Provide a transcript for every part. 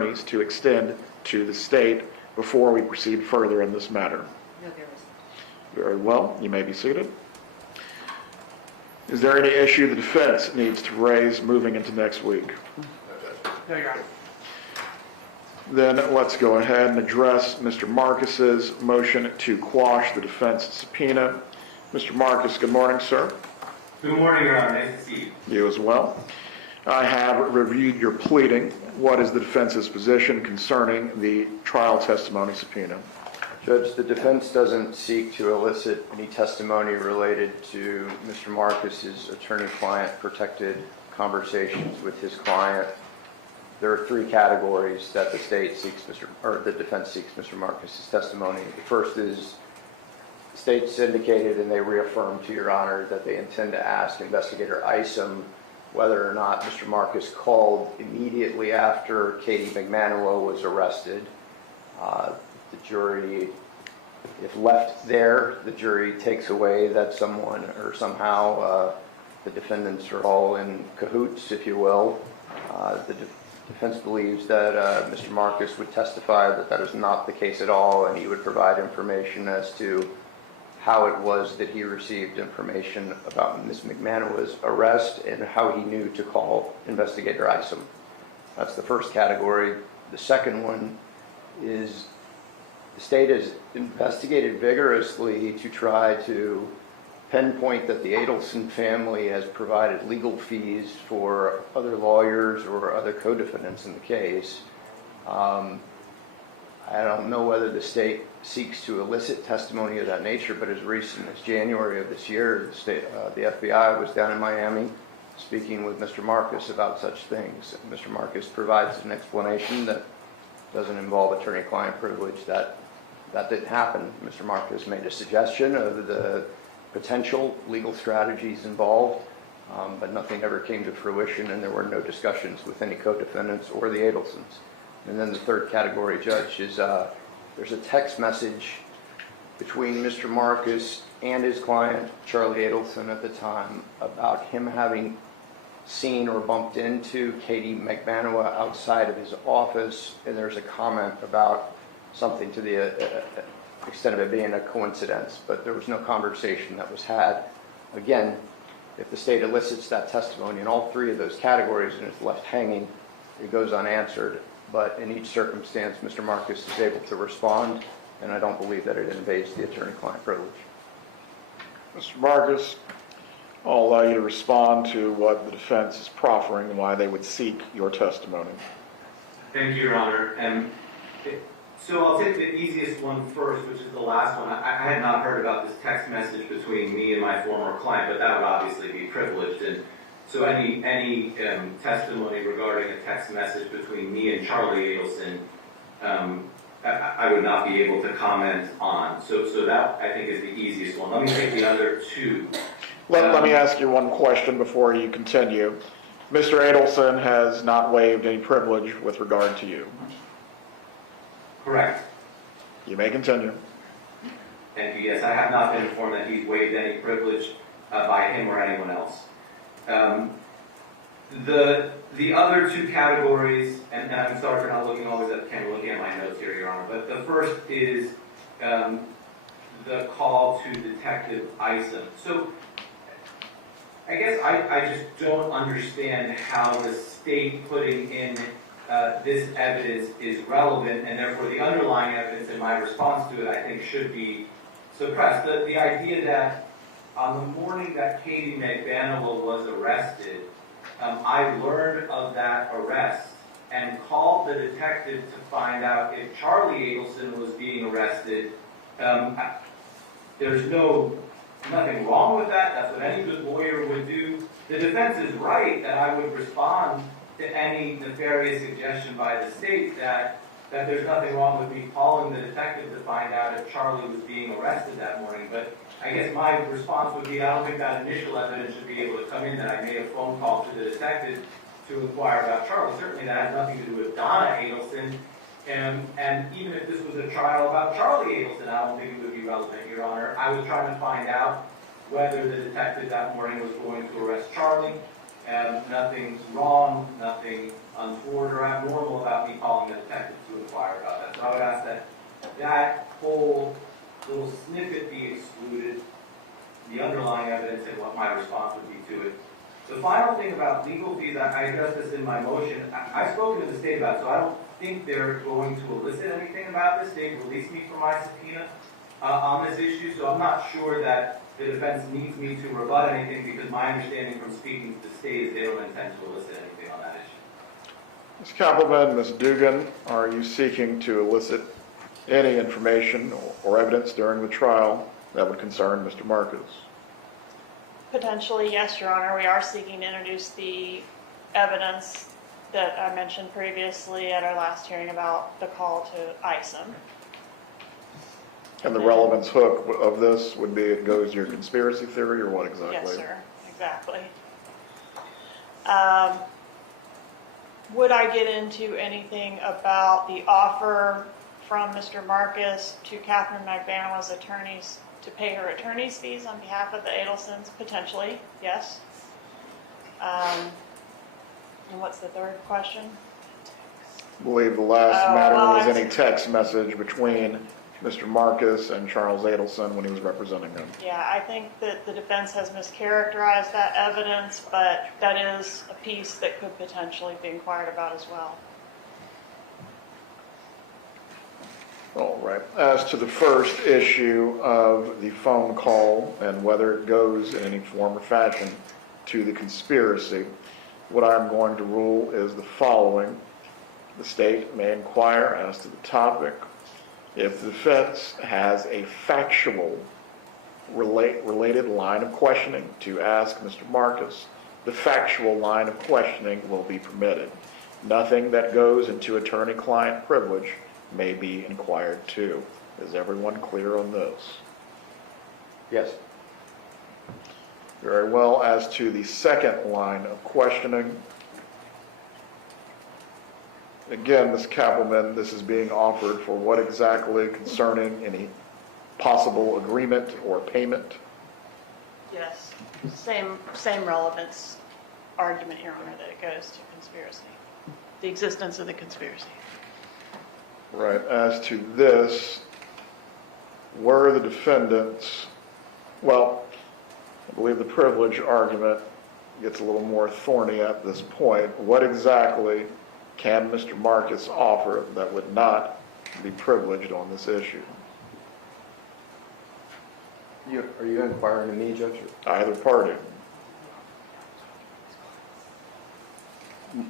to extend to the state before we proceed further in this matter? No, there is. Very well. You may be seated. Is there any issue the defense needs to raise moving into next week? No, Your Honor. Then let's go ahead and address Mr. Marcus's motion to quash the defense subpoena. Mr. Marcus, good morning, sir. Good morning, Your Honor. Nice to see you. You as well. I have reviewed your pleading. What is the defense's position concerning the trial testimony subpoena? Judge, the defense doesn't seek to elicit any testimony related to Mr. Marcus's attorney-client protected conversations with his client. There are three categories that the defense seeks Mr. Marcus's testimony. The first is the state's indicated and they reaffirmed to Your Honor that they intend to ask Investigator Isom whether or not Mr. Marcus called immediately after Katie McManua was arrested. The jury, if left there, the jury takes away that someone or somehow the defendants are all in cahoots, if you will. The defense believes that Mr. Marcus would testify that that is not the case at all, and he would provide information as to how it was that he received information about Ms. McManua's arrest and how he knew to call Investigator Isom. That's the first category. The second one is the state has investigated vigorously to try to pinpoint that the Adelson family has provided legal fees for other lawyers or other co-defendants in the case. I don't know whether the state seeks to elicit testimony of that nature, but as recent as January of this year, the FBI was down in Miami speaking with Mr. Marcus about such things. Mr. Marcus provides an explanation that doesn't involve attorney-client privilege. That didn't happen. Mr. Marcus made a suggestion of the potential legal strategies involved, but nothing ever came to fruition, and there were no discussions with any co-defendants or the Adelsons. And then the third category, Judge, is there's a text message between Mr. Marcus and his client, Charlie Adelson, at the time, about him having seen or bumped into Katie McManua outside of his office, and there's a comment about something to the extent of it being a coincidence, but there was no conversation that was had. Again, if the state elicits that testimony in all three of those categories and it's left hanging, it goes unanswered. But in each circumstance, Mr. Marcus is able to respond, and I don't believe that it invades the attorney-client privilege. Mr. Marcus, I'll allow you to respond to what the defense is proffering and why they would seek your testimony. Thank you, Your Honor. So I'll take the easiest one first, which is the last one. I had not heard about this text message between me and my former client, but that would obviously be privileged. And so any testimony regarding a text message between me and Charlie Adelson, I would not be able to comment on. So that, I think, is the easiest one. Let me take the other two. Let me ask you one question before you continue. Mr. Adelson has not waived any privilege with regard to you. Correct. You may continue. Thank you. Yes, I have not been informed that he's waived any privilege by him or anyone else. The other two categories, and I'm sorry for not looking always at the camera, looking at my notes here, Your Honor, but the first is the call to Detective Isom. So I guess I just don't understand how the state putting in this evidence is relevant, and therefore the underlying evidence in my response to it, I think, should be suppressed. The idea that on the morning that Katie McManua was arrested, I learned of that arrest and called the detective to find out if Charlie Adelson was being arrested. There's nothing wrong with that. That's what any good lawyer would do. The defense is right that I would respond to any nefarious suggestion by the state that there's nothing wrong with me calling the detective to find out if Charlie was being arrested that morning. But I guess my response would be I don't think that initial evidence should be able to come in that I made a phone call to the detective to inquire about Charlie. Certainly that has nothing to do with Donna Adelson. And even if this was a trial about Charlie Adelson, I don't think it would be relevant, Your Honor. I was trying to find out whether the detective that morning was going to arrest Charlie. Nothing's wrong, nothing untoward or abnormal about me calling the detective to inquire about that. So I would ask that that whole little snippet be excluded, the underlying evidence and what my response would be to it. The final thing about legal fees, I addressed this in my motion. I've spoken to the state about it, so I don't think they're going to elicit anything about this. They've released me from my subpoena on this issue, so I'm not sure that the defense needs me to rebut anything, because my understanding from speaking to the state is they don't intend to elicit anything on that issue. Ms. Kappelman, Ms. Dugan, are you seeking to elicit any information or evidence during the trial that would concern Mr. Marcus? Potentially, yes, Your Honor. We are seeking to introduce the evidence that I mentioned previously at our last hearing about the call to ISOM. And the relevance hook of this would be it goes to your conspiracy theory, or what exactly? Yes, sir. Exactly. Would I get into anything about the offer from Mr. Marcus to Catherine McBano's attorneys to pay her attorney's fees on behalf of the Adelsons? Potentially, yes. And what's the third question? I believe the last matter well, was I was- any text message between Mr. Marcus and Charles Adelson when he was representing him. Yeah, I think that the defense has mischaracterized that evidence, but that is a piece that could potentially be inquired about as well. All right. As to the first issue of the phone call and whether it goes in any form or fashion to the conspiracy, what I'm going to rule is the following. The state may inquire as to the topic. If the defense has a factual related line of questioning to ask Mr. Marcus, the factual line of questioning will be permitted. Nothing that goes into attorney-client privilege may be inquired to. Is everyone clear on this? Yes. Very well. As to the second line of questioning, again, Ms. Kappelman, this is being offered for what exactly concerning any possible agreement or payment? Yes. Same relevance argument, Your Honor, that it goes to conspiracy. The existence of the conspiracy. Right. As to this, were the defendants, well, I believe the privilege argument gets a little more thorny at this point. What exactly can Mr. Marcus offer that would not be privileged on this issue? Are you inquiring to me, Judge? Either party.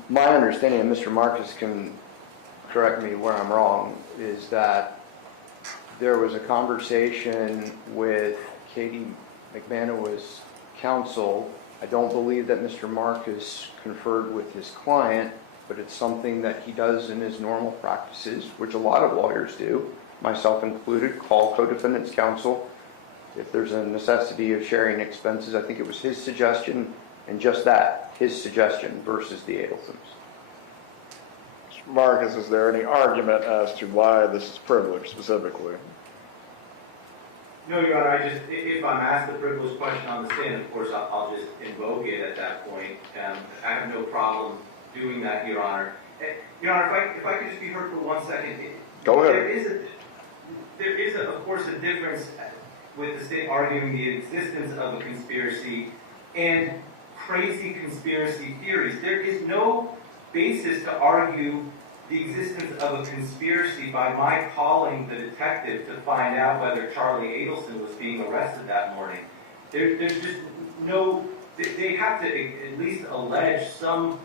My understanding, and Mr. Marcus can correct me where I'm wrong, is that there was a conversation with Katie McManus' counsel. I don't believe that Mr. Marcus conferred with his client, but it's something that he does in his normal practices, which a lot of lawyers do, myself included, call co-defendants counsel if there's a necessity of sharing expenses. I think it was his suggestion, and just that, his suggestion versus the Adelsons. Mr. Marcus, is there any argument as to why this is privileged specifically? No, Your Honor, if I'm asked the privilege question on the stand, of course, I'll just invoke it at that point. I have no problem doing that, Your Honor. Your Honor, if I could just be heard for 1 second. Go ahead. There is, of course, a difference with the state arguing the existence of a conspiracy and crazy conspiracy theories. There is no basis to argue the existence of a conspiracy by my calling the detective to find out whether Charlie Adelson was being arrested that morning. There's just no, they have to at least allege some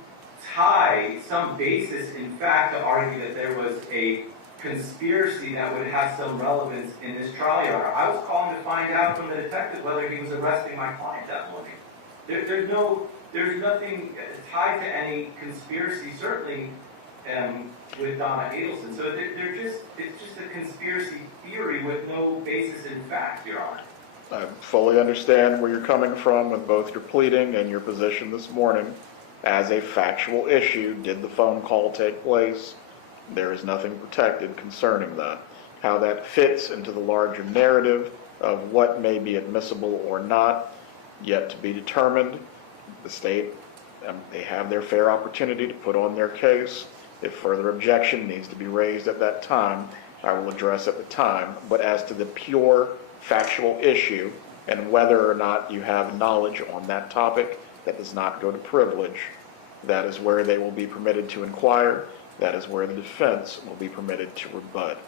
tie, some basis in fact to argue that there was a conspiracy that would have some relevance in this trial, Your Honor. I was calling to find out from the detective whether he was arresting my client that morning. There's nothing tied to any conspiracy, certainly with Donna Adelson. So it's just a conspiracy theory with no basis in fact, Your Honor. I fully understand where you're coming from with both your pleading and your position this morning. As a factual issue, did the phone call take place? There is nothing protected concerning that. How that fits into the larger narrative of what may be admissible or not, yet to be determined. The state They have their fair opportunity to put on their case. If further objection needs to be raised at that time, I will address at the time. But as to the pure factual issue and whether or not you have knowledge on that topic that does not go to privilege, that is where they will be permitted to inquire. That is where the defense will be permitted to rebut.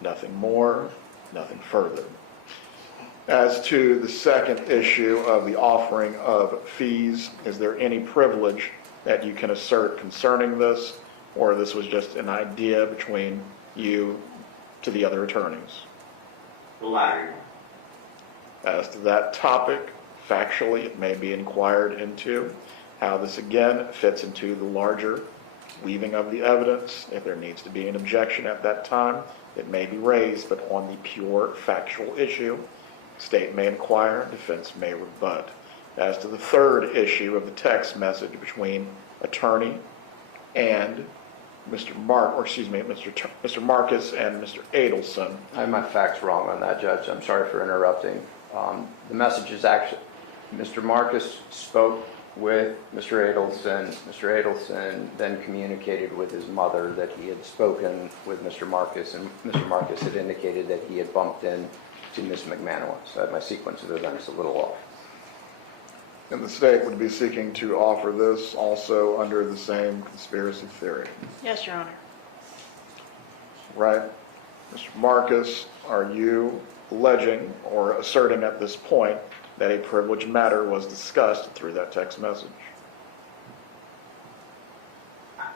Nothing more, nothing further. As to the second issue of the offering of fees, is there any privilege that you can assert concerning this, or this was just an idea between you to the other attorneys? The latter. As to that topic, factually, it may be inquired into. How this again fits into the larger weaving of the evidence. If there needs to be an objection at that time, it may be raised, but on the pure factual issue, state may inquire, defense may rebut. As to the third issue of the text message between attorney and Mr. Marcus and Mr. Adelson. I have my facts wrong on that, Judge. I'm sorry for interrupting. The message is actually, Mr. Marcus spoke with Mr. Adelson. Mr. Adelson then communicated with his mother that he had spoken with Mr. Marcus, and Mr. Marcus had indicated that he had bumped in to Ms. McManaway. So I have my sequence of events a little off. And the state would be seeking to offer this also under the same conspiracy theory. Yes, Your Honor. Right? Mr. Marcus, are you alleging or asserting at this point that a privileged matter was discussed through that text message?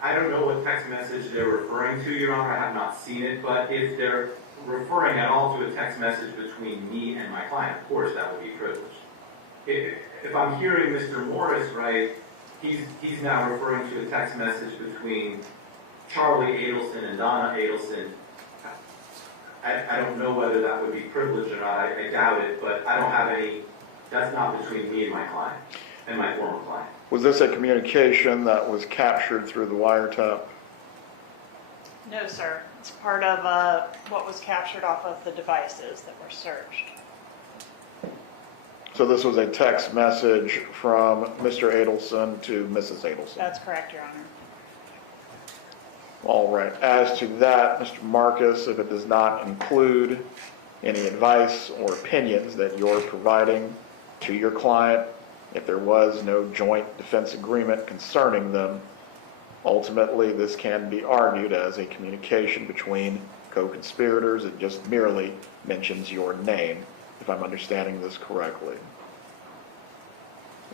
I don't know what text message they're referring to, Your Honor. I have not seen it, but if they're referring at all to a text message between me and my client, of course that would be privileged. If I'm hearing Mr. Morris right, he's now referring to a text message between Charlie Adelson and Donna Adelson. I don't know whether that would be privileged or not. I doubt it, but I don't have any. That's not between me and my client, and my former client. Was this a communication that was captured through the wiretap? No, sir. It's part of what was captured off of the devices that were searched. So this was a text message from Mr. Adelson to Mrs. Adelson? That's correct, Your Honor. All right. As to that, Mr. Marcus, if it does not include any advice or opinions that you're providing to your client, if there was no joint defense agreement concerning them, ultimately this can be argued as a communication between co-conspirators. It just merely mentions your name, if I'm understanding this correctly.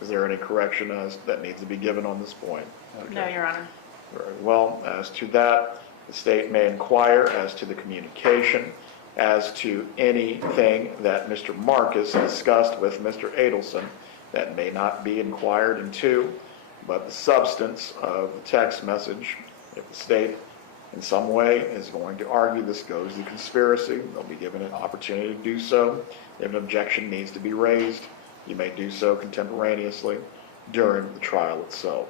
Is there any correction that needs to be given on this point? Okay. No, Your Honor. Very well. As to that, the state may inquire as to the communication, as to anything that Mr. Marcus discussed with Mr. Adelson that may not be inquired into, but the substance of the text message, if the state in some way is going to argue this goes to conspiracy, they'll be given an opportunity to do so. If an objection needs to be raised, you may do so contemporaneously during the trial itself.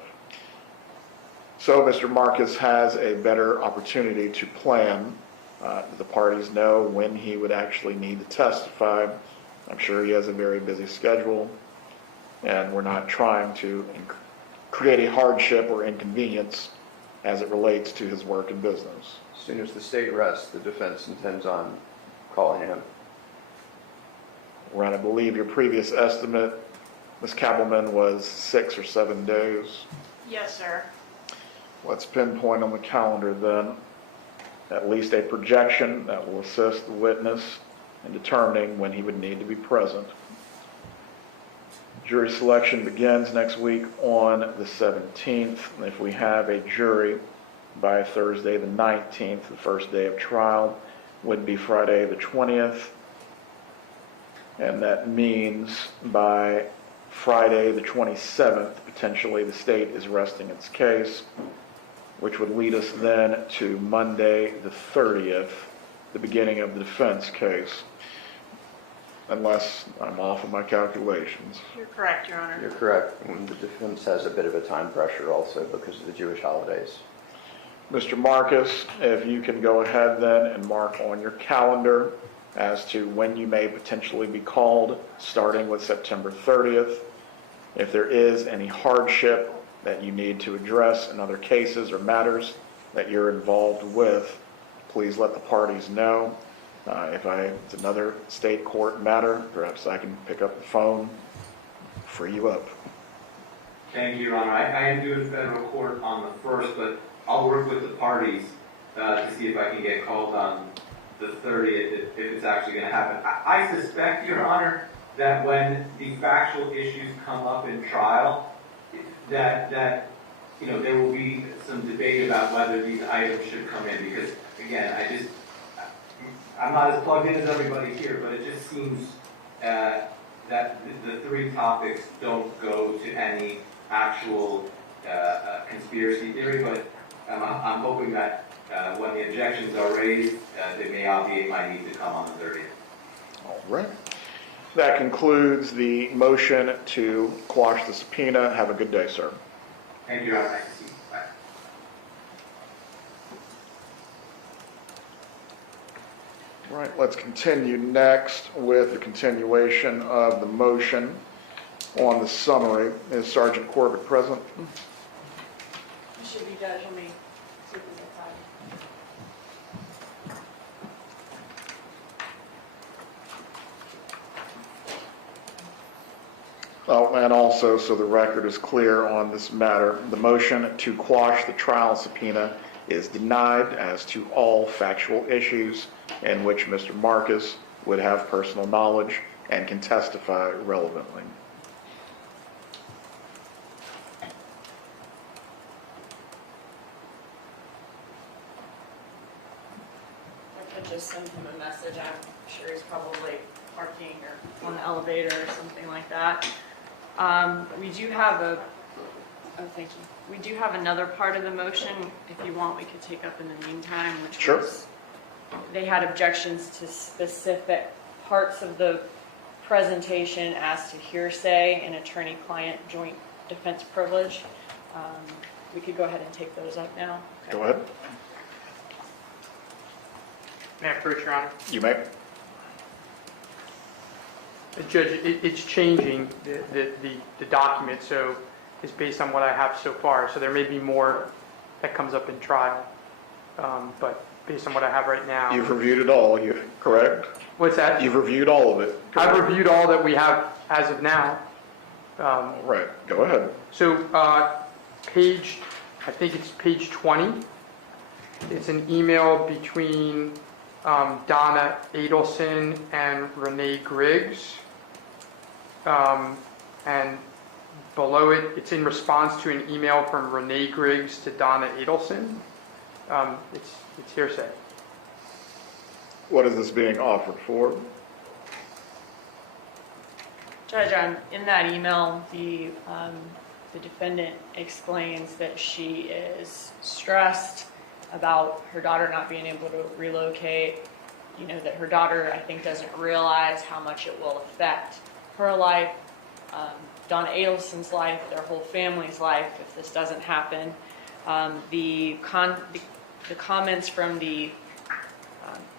So Mr. Marcus has a better opportunity to plan. The parties know when he would actually need to testify. I'm sure he has a very busy schedule, and we're not trying to create a hardship or inconvenience as it relates to his work and business. As soon as the state rests, the defense intends on calling him. Ron, I believe your previous estimate, Ms. Kappelman, was 6 or 7 days. Yes, sir. Let's pinpoint on the calendar then at least a projection that will assist the witness in determining when he would need to be present. Jury selection begins next week on the 17th. If we have a jury by Thursday the 19th, the first day of trial would be Friday the 20th. And that means by Friday the 27th, potentially the state is resting its case, which would lead us then to Monday the 30th, the beginning of the defense case, unless I'm off of my calculations. You're correct, Your Honor. You're correct. And the defense has a bit of a time pressure also because of the Jewish holidays. Mr. Marcus, if you can go ahead then and mark on your calendar as to when you may potentially be called, starting with September 30th. If there is any hardship that you need to address in other cases or matters that you're involved with, please let the parties know. If it's another state court matter, perhaps I can pick up the phone, free you up. Thank you, Your Honor. I am doing federal court on the 1st, but I'll work with the parties to see if I can get called on the 30th if it's actually going to happen. I suspect, Your Honor, that when the factual issues come up in trial, that there will be some debate about whether these items should come in, because again, I'm not as plugged in as everybody here, but it just seems that the three topics don't go to any actual conspiracy theory, but I'm hoping that when the objections are raised, they may obviate my need to come on the 30th. All right. That concludes the motion to quash the subpoena. Have a good day, sir. Thank you, Your Honor. Nice to see you. Bye. All right, let's continue next with the continuation of the motion on the summary. Is Sergeant Corbett present? You should be Judge. Let me see if he's outside. Oh, and also, so the record is clear on this matter, the motion to quash the trial subpoena is denied as to all factual issues in which Mr. Marcus would have personal knowledge and can testify relevantly. I could just send him a message. I'm sure he's probably parking or on the elevator or something like that. We do have thank you. We do have another part of the motion, if you want, we could take up in the meantime, which Sure. was, they had objections to specific parts of the presentation as to hearsay and attorney-client joint defense privilege. We could go ahead and take those up now. Okay. Go ahead. May I approach, Your Honor? You may. Judge, it's changing the document, so it's based on what I have so far. So there may be more that comes up in trial, but based on what I have right now. You've reviewed it all, correct? What's that? You've reviewed all of it. I've reviewed all that we have as of now. Right, go ahead. So I think it's page 20. It's an email between Donna Adelson and Renee Griggs. And below it, it's in response to an email from Renee Griggs to Donna Adelson. It's hearsay. What is this being offered for? Judge, in that email, the defendant explains that she is stressed about her daughter not being able to relocate. You know, that her daughter, I think, doesn't realize how much it will affect her life, Donna Adelson's life, their whole family's life if this doesn't happen. The comments from the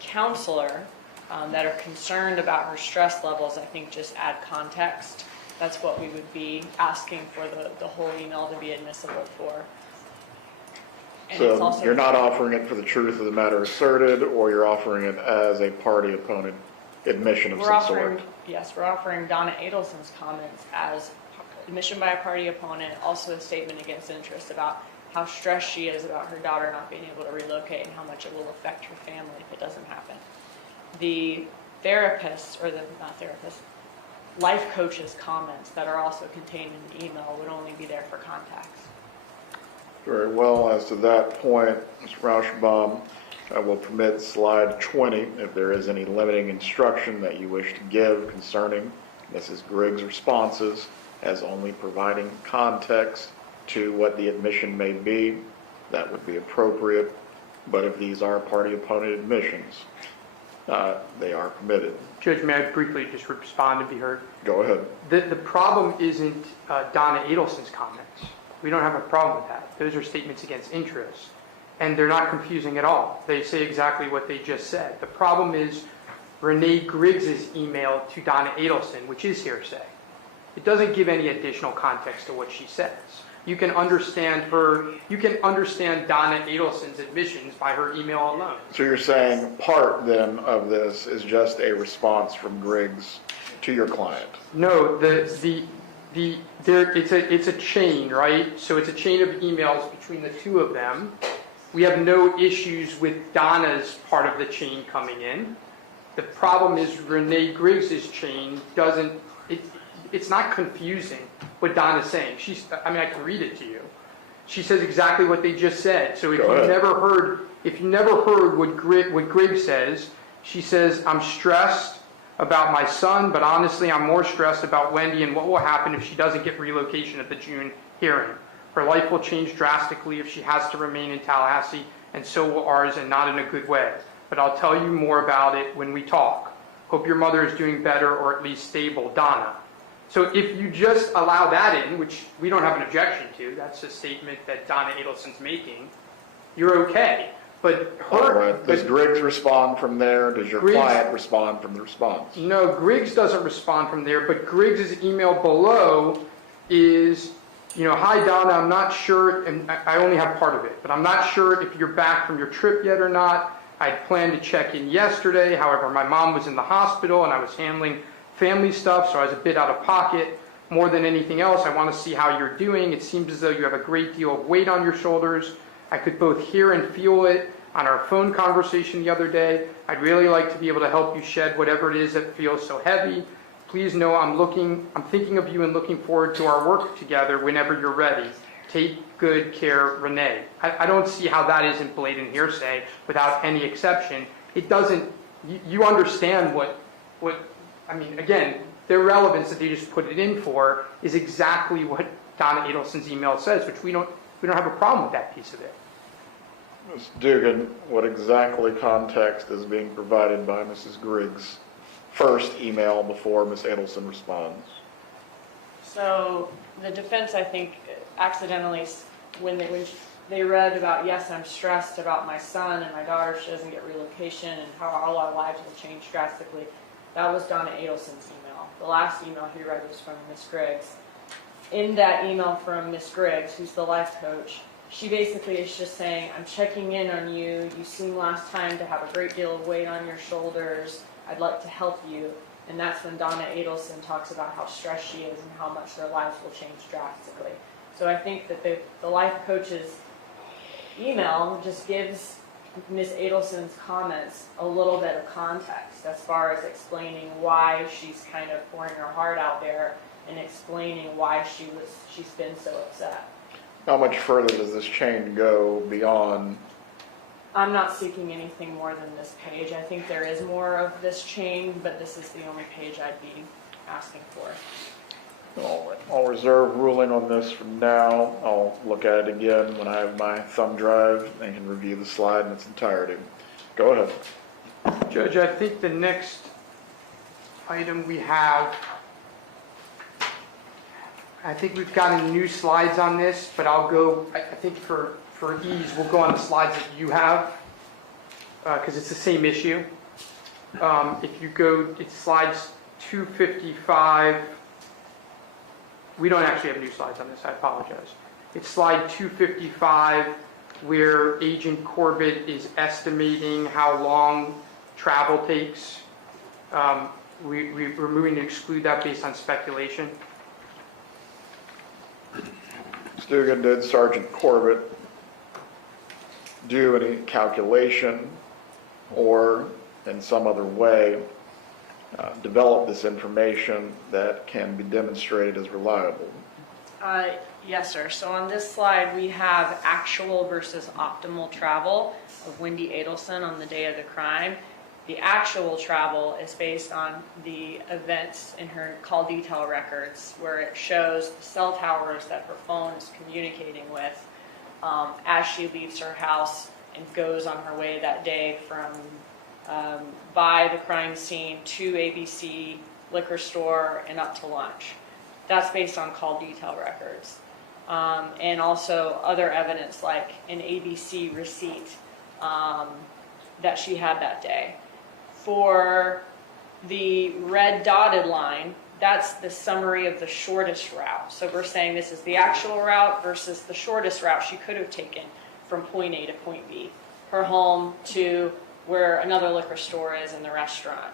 counselor that are concerned about her stress levels, I think, just add context. That's what we would be asking for the whole email to be admissible for. And it's So also, you're not offering it for the truth of the matter asserted, or you're offering it as a party opponent admission of some sort? Yes, we're offering Donna Adelson's comments as admission by a party opponent, also a statement against interest about how stressed she is about her daughter not being able to relocate and how much it will affect her family if it doesn't happen. The therapist, or life coach's comments that are also contained in the email would only be there for context. Very well. As to that point, Mr. Rauschbaum, I will permit slide 20 if there is any limiting instruction that you wish to give concerning Mrs. Griggs' responses as only providing context to what the admission may be. That would be appropriate. But if these are party opponent admissions, they are permitted. Judge, may I briefly just respond and be heard? Go ahead. The problem isn't Donna Adelson's comments. We don't have a problem with that. Those are statements against interest. And they're not confusing at all. They say exactly what they just said. The problem is Renee Griggs' email to Donna Adelson, which is hearsay. It doesn't give any additional context to what she says. You can understand Donna Adelson's admissions by her email alone. So you're saying part then of this is just a response from Griggs to your client? No, it's a chain, right? So it's a chain of emails between the two of them. We have no issues with Donna's part of the chain coming in. The problem is Renee Griggs's chain doesn't, it's not confusing what Donna's saying. I can read it to you. She says exactly what they just said. So if you never heard what Griggs says, she says, I'm stressed about my son, but honestly, I'm more stressed about Wendi and what will happen if she doesn't get relocation at the June hearing. Her life will change drastically if she has to remain in Tallahassee, and so will ours, and not in a good way. But I'll tell you more about it when we talk. Hope your mother is doing better, or at least stable, Donna. So if you just allow that in, which we don't have an objection to, that's a statement that Donna Adelson's making, you're okay. But Does Griggs respond from there? Does your client respond from the response? No, Griggs doesn't respond from there, but Griggs' email below is, hi Donna, I'm not sure, and I only have part of it, but I'm not sure if you're back from your trip yet or not. I'd planned to check in yesterday, however, my mom was in the hospital and I was handling family stuff, so I was a bit out of pocket. More than anything else, I want to see how you're doing. It seems as though you have a great deal of weight on your shoulders. I could both hear and feel it on our phone conversation the other day. I'd really like to be able to help you shed whatever it is that feels so heavy. Please know I'm thinking of you and looking forward to our work together whenever you're ready. Take good care, Renee. I don't see how that isn't blatant hearsay without any exception. It doesn't, you understand again, the relevance that they just put it in for is exactly what Donna Adelson's email says, which we don't have a problem with that piece of it. Ms. Dugan, what exactly context is being provided by Mrs. Griggs' first email before Ms. Adelson responds? So the defense, I think, accidentally, when they read about, yes, I'm stressed about my son and my daughter, she doesn't get relocation, and how all our lives will change drastically, that was Donna Adelson's email. The last email he read was from Ms. Griggs. In that email from Ms. Griggs, who's the life coach, she basically is just saying, I'm checking in on you. You seemed last time to have a great deal of weight on your shoulders. I'd like to help you. And that's when Donna Adelson talks about how stressed she is and how much their lives will change drastically. So I think that the life coach's email just gives Ms. Adelson's comments a little bit of context as far as explaining why she's kind of pouring her heart out there and explaining why she's been so upset. How much further does this chain go beyond? I'm not seeking anything more than this page. I think there is more of this chain, but this is the only page I'd be asking for. All right. I'll reserve ruling on this for now. I'll look at it again when I have my thumb drive and can review the slide in its entirety. Go ahead. Judge, I think the next item we have, I think we've gotten new slides on this, but I'll go, I think for ease, we'll go on the slides that you have, because it's the same issue. If you go, it's slides 255. We don't actually have new slides on this, I apologize. It's slide 255, where Agent Corbett is estimating how long travel takes. We're moving to exclude that based on speculation. Stugan, did Sergeant Corbett do any calculation or in some other way develop this information that can be demonstrated as reliable? Yes, sir. So on this slide, we have actual versus optimal travel of Wendi Adelson on the day of the crime. The actual travel is based on the events in her call detail records, where it shows the cell towers that her phone is communicating with as she leaves her house and goes on her way that day from by the crime scene to ABC liquor store and up to lunch. That's based on call detail records. And also other evidence like an ABC receipt that she had that day. For the red dotted line, that's the summary of the shortest route. So we're saying this is the actual route versus the shortest route she could have taken from point A to point B, her home to where another liquor store is and the restaurant.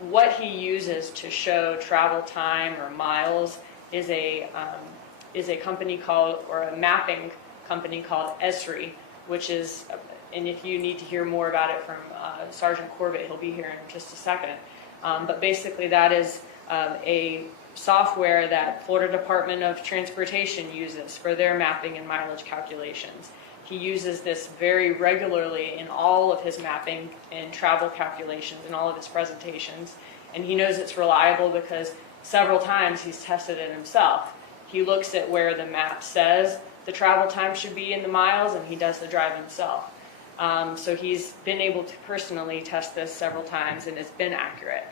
What he uses to show travel time or miles is a company called, or a mapping company called Esri, which is, and if you need to hear more about it from Sergeant Corbett, he'll be here in just a second. But basically that is a software that Florida Department of Transportation uses for their mapping and mileage calculations. He uses this very regularly in all of his mapping and travel calculations in all of his presentations. And he knows it's reliable because several times he's tested it himself. He looks at where the map says the travel time should be in the miles, and he does the drive himself. So he's been able to personally test this several times, and it's been accurate.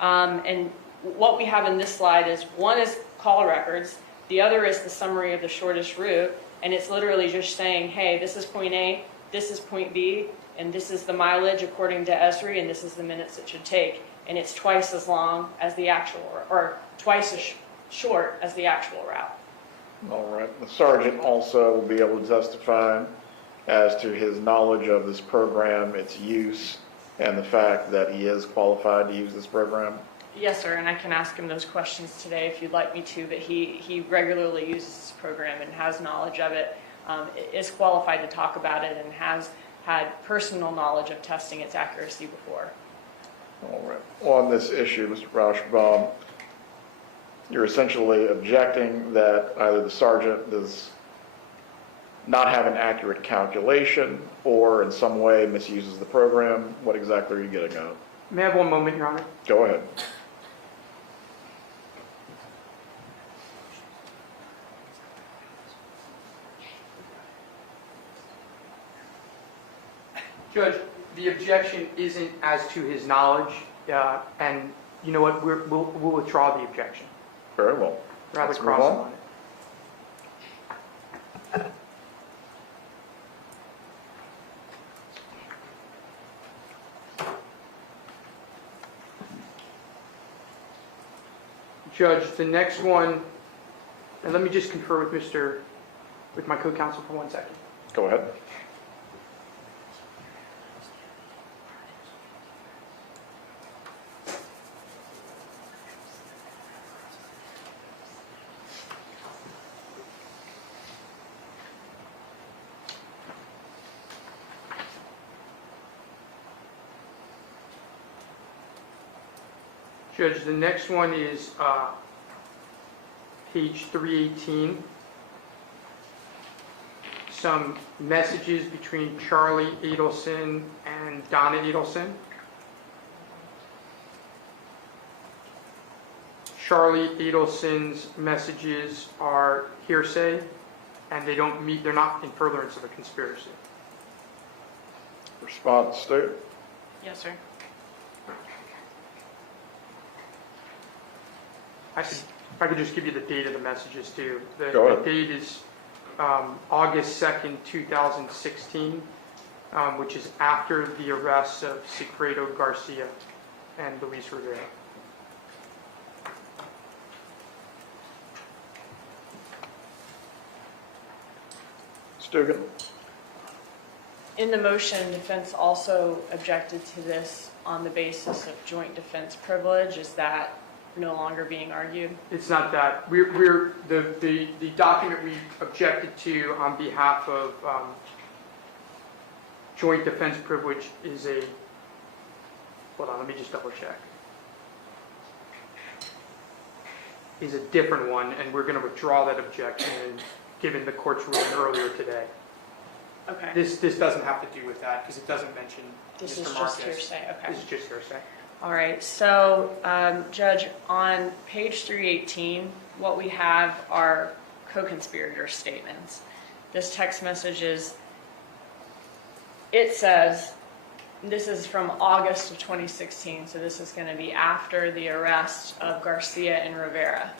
And what we have in this slide is, one is call records, the other is the summary of the shortest route, and it's literally just saying, hey, this is point A, this is point B, and this is the mileage according to Esri, and this is the minutes it should take. And it's twice as long as the actual, or twice as short as the actual route. All right. The sergeant also will be able to testify as to his knowledge of this program, its use, and the fact that he is qualified to use this program. Yes, sir, and I can ask him those questions today if you'd like me to, but he regularly uses this program and has knowledge of it, is qualified to talk about it, and has had personal knowledge of testing its accuracy before. All right. On this issue, Mr. Rauschbaum, you're essentially objecting that either the sergeant does not have an accurate calculation or in some way misuses the program. What exactly are you getting at? May I have one moment, Your Honor? Go ahead. Judge, the objection isn't as to his knowledge, and you know what, we'll withdraw the objection. Very well. Rather Let's move cross on. him on it. Judge, the next one, and let me just confer with my co-counsel for 1 second. Go ahead. Judge, the next one is page 318. Some messages between Charlie Adelson and Donna Adelson. Charlie Adelson's messages are hearsay, and they're not in furtherance of a conspiracy. Response, State. Yes, sir. If I could just give you the date of the messages too. Go ahead. The date is August 2nd, 2016, which is after the arrests of Sigfredo Garcia and Luis Rivera. Stugan. In the motion, defense also objected to this on the basis of joint defense privilege. Is that no longer being argued? It's not that. The document we objected to on behalf of joint defense privilege is a, hold on, let me just double check. Is a different one, and we're going to withdraw that objection given the court's ruling earlier today. Okay. This doesn't have to do with that because it doesn't mention This Mr. is Marquez. just hearsay. Okay. This is just hearsay. All right, so Judge, on page 318, what we have are co-conspirator statements. This text message it says, this is from August of 2016, so this is going to be after the arrest of Garcia and Rivera.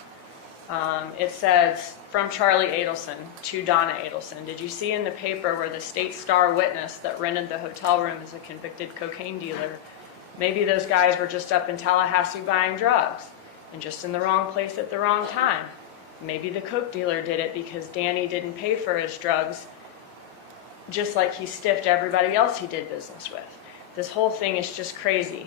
It says, from Charlie Adelson to Donna Adelson, did you see in the paper where the state star witness that rented the hotel room is a convicted cocaine dealer? Maybe those guys were just up in Tallahassee buying drugs. and just in the wrong place at the wrong time. Maybe the coke dealer did it because Danny didn't pay for his drugs, just like he stiffed everybody else he did business with. This whole thing is just crazy.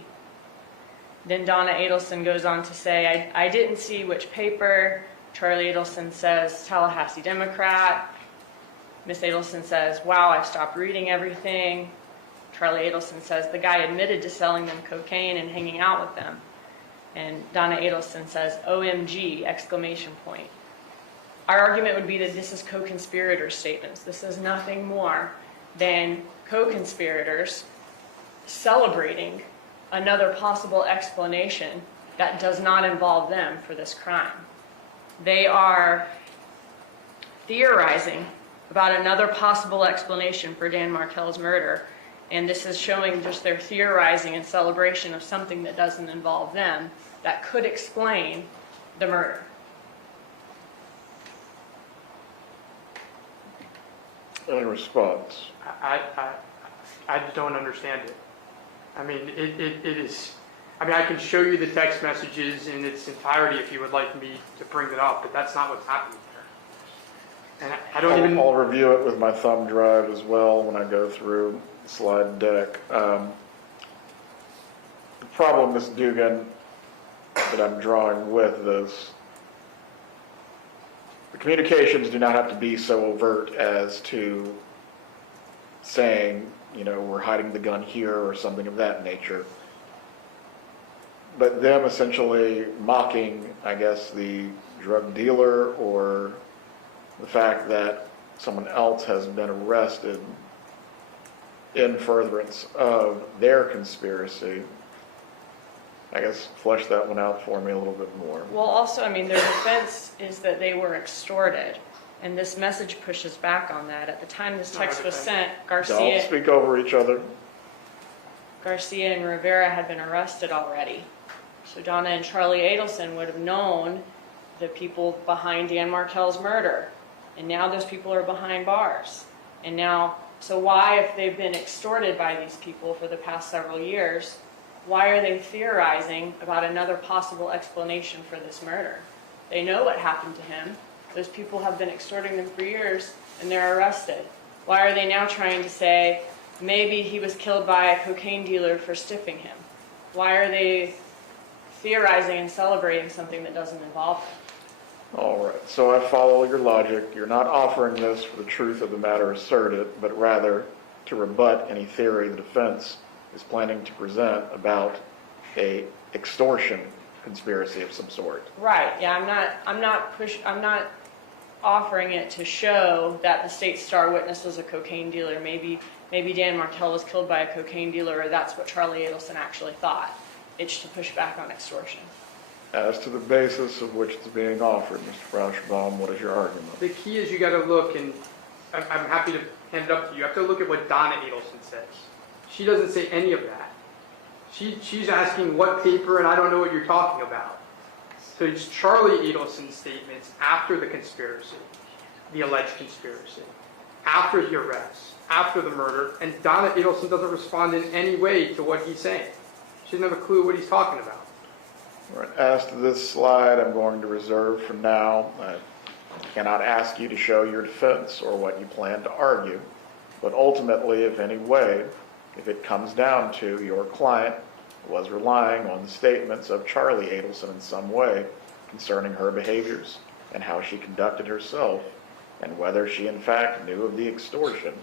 Then Donna Adelson goes on to say, I didn't see which paper. Charlie Adelson says, Tallahassee Democrat. Miss Adelson says, wow, I've stopped reading everything. Charlie Adelson says, the guy admitted to selling them cocaine and hanging out with them. And Donna Adelson says, OMG, exclamation point. Our argument would be that this is co-conspirator statements. This is nothing more than co-conspirators celebrating another possible explanation that does not involve them for this crime. They are theorizing about another possible explanation for Dan Markel's murder, and this is showing just their theorizing and celebration of something that doesn't involve them that could explain the murder. Any response? I just don't understand it. I mean, it is, I mean, I can show you the text messages in its entirety if you would like me to bring it up, but that's not what's happening here. And I don't even... I'll review it with my thumb drive as well when I go through the slide deck. The problem, Ms. Dugan, that I'm drawing with this, the communications do not have to be so overt as to saying, you know, we're hiding the gun here or something of that nature. But them essentially mocking, I guess, the drug dealer or the fact that someone else has been arrested in furtherance of their conspiracy. I guess flesh that one out for me a little bit more. Well, also, I mean, their defense is that they were extorted, and this message pushes back on that. At the time this text was sent, Don't speak over each other. Garcia and Rivera had been arrested already. So Donna and Charlie Adelson would have known the people behind Dan Markel's murder. And now those people are behind bars. And now, so why, if they've been extorted by these people for the past several years, why are they theorizing about another possible explanation for this murder? They know what happened to him. Those people have been extorting them for years, and they're arrested. Why are they now trying to say, maybe he was killed by a cocaine dealer for stiffing him? Why are they theorizing and celebrating something that doesn't involve them? All right, so I follow your logic. You're not offering this for the truth of the matter asserted, but rather to rebut any theory the defense is planning to present about a extortion conspiracy of some sort. Right. Yeah. I'm not offering it to show that the state star witness was a cocaine dealer. Maybe Dan Markel was killed by a cocaine dealer, or that's what Charlie Adelson actually thought. It's to push back on extortion. As to the basis of which it's being offered, Mr. Rauschbaum, what is your argument? The key is you got to look, and I'm happy to hand it up to you. You have to look at what Donna Adelson says. She doesn't say any of that. She's asking what paper, and I don't know what you're talking about. So it's Charlie Adelson's statements after the conspiracy, the alleged conspiracy, after the arrest, after the murder, and Donna Adelson doesn't respond in any way to what he's saying. She doesn't have a clue what he's talking about. All right, as to this slide, I'm going to reserve for now. I cannot ask you to show your defense or what you plan to argue, but ultimately, if any way, if it comes down to your client was relying on the statements of Charlie Adelson in some way concerning her behaviors and how she conducted herself and whether she in fact knew of the extortion,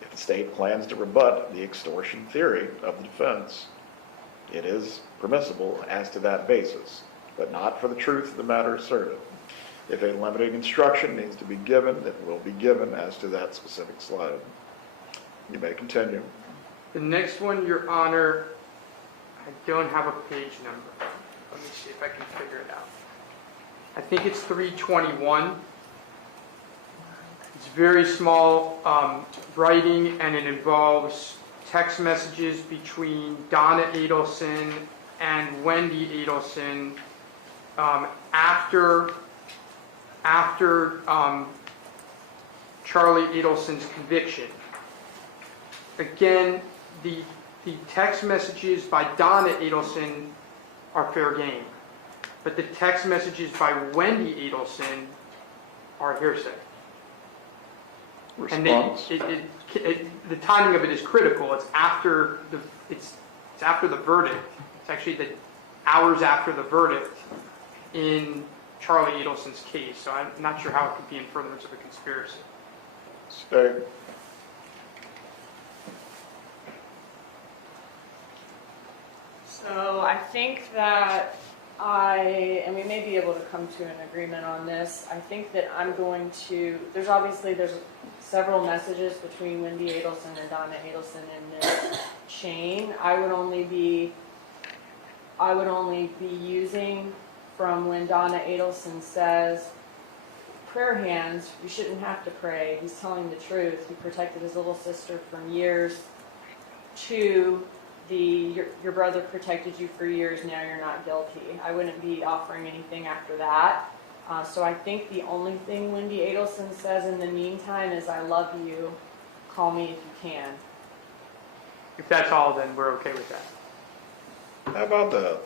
if the state plans to rebut the extortion theory of the defense, it is permissible as to that basis, but not for the truth of the matter asserted. If a limiting instruction needs to be given, it will be given as to that specific slide. You may continue. The next one, Your Honor, I don't have a page number. Let me see if I can figure it out. I think it's 321. It's very small writing, and it involves text messages between Donna Adelson and Wendi Adelson after Charlie Adelson's conviction. Again, the text messages by Donna Adelson are fair game. but the text messages by Wendi Adelson are hearsay. And Response? the timing of it is critical. It's after the verdict. It's actually the hours after the verdict in Charlie Adelson's case. So I'm not sure how it could be in furtherance of a conspiracy. Stay. So I think that and we may be able to come to an agreement on this. I think that I'm going to, there's several messages between Wendi Adelson and Donna Adelson in this chain. I would only be using from when Donna Adelson says, prayer hands, you shouldn't have to pray. He's telling the truth. He protected his little sister from years. To your brother protected you for years, now you're not guilty. I wouldn't be offering anything after that. So I think the only thing Wendi Adelson says in the meantime is, I love you, call me if you can. If that's all, then we're okay with that. How about that?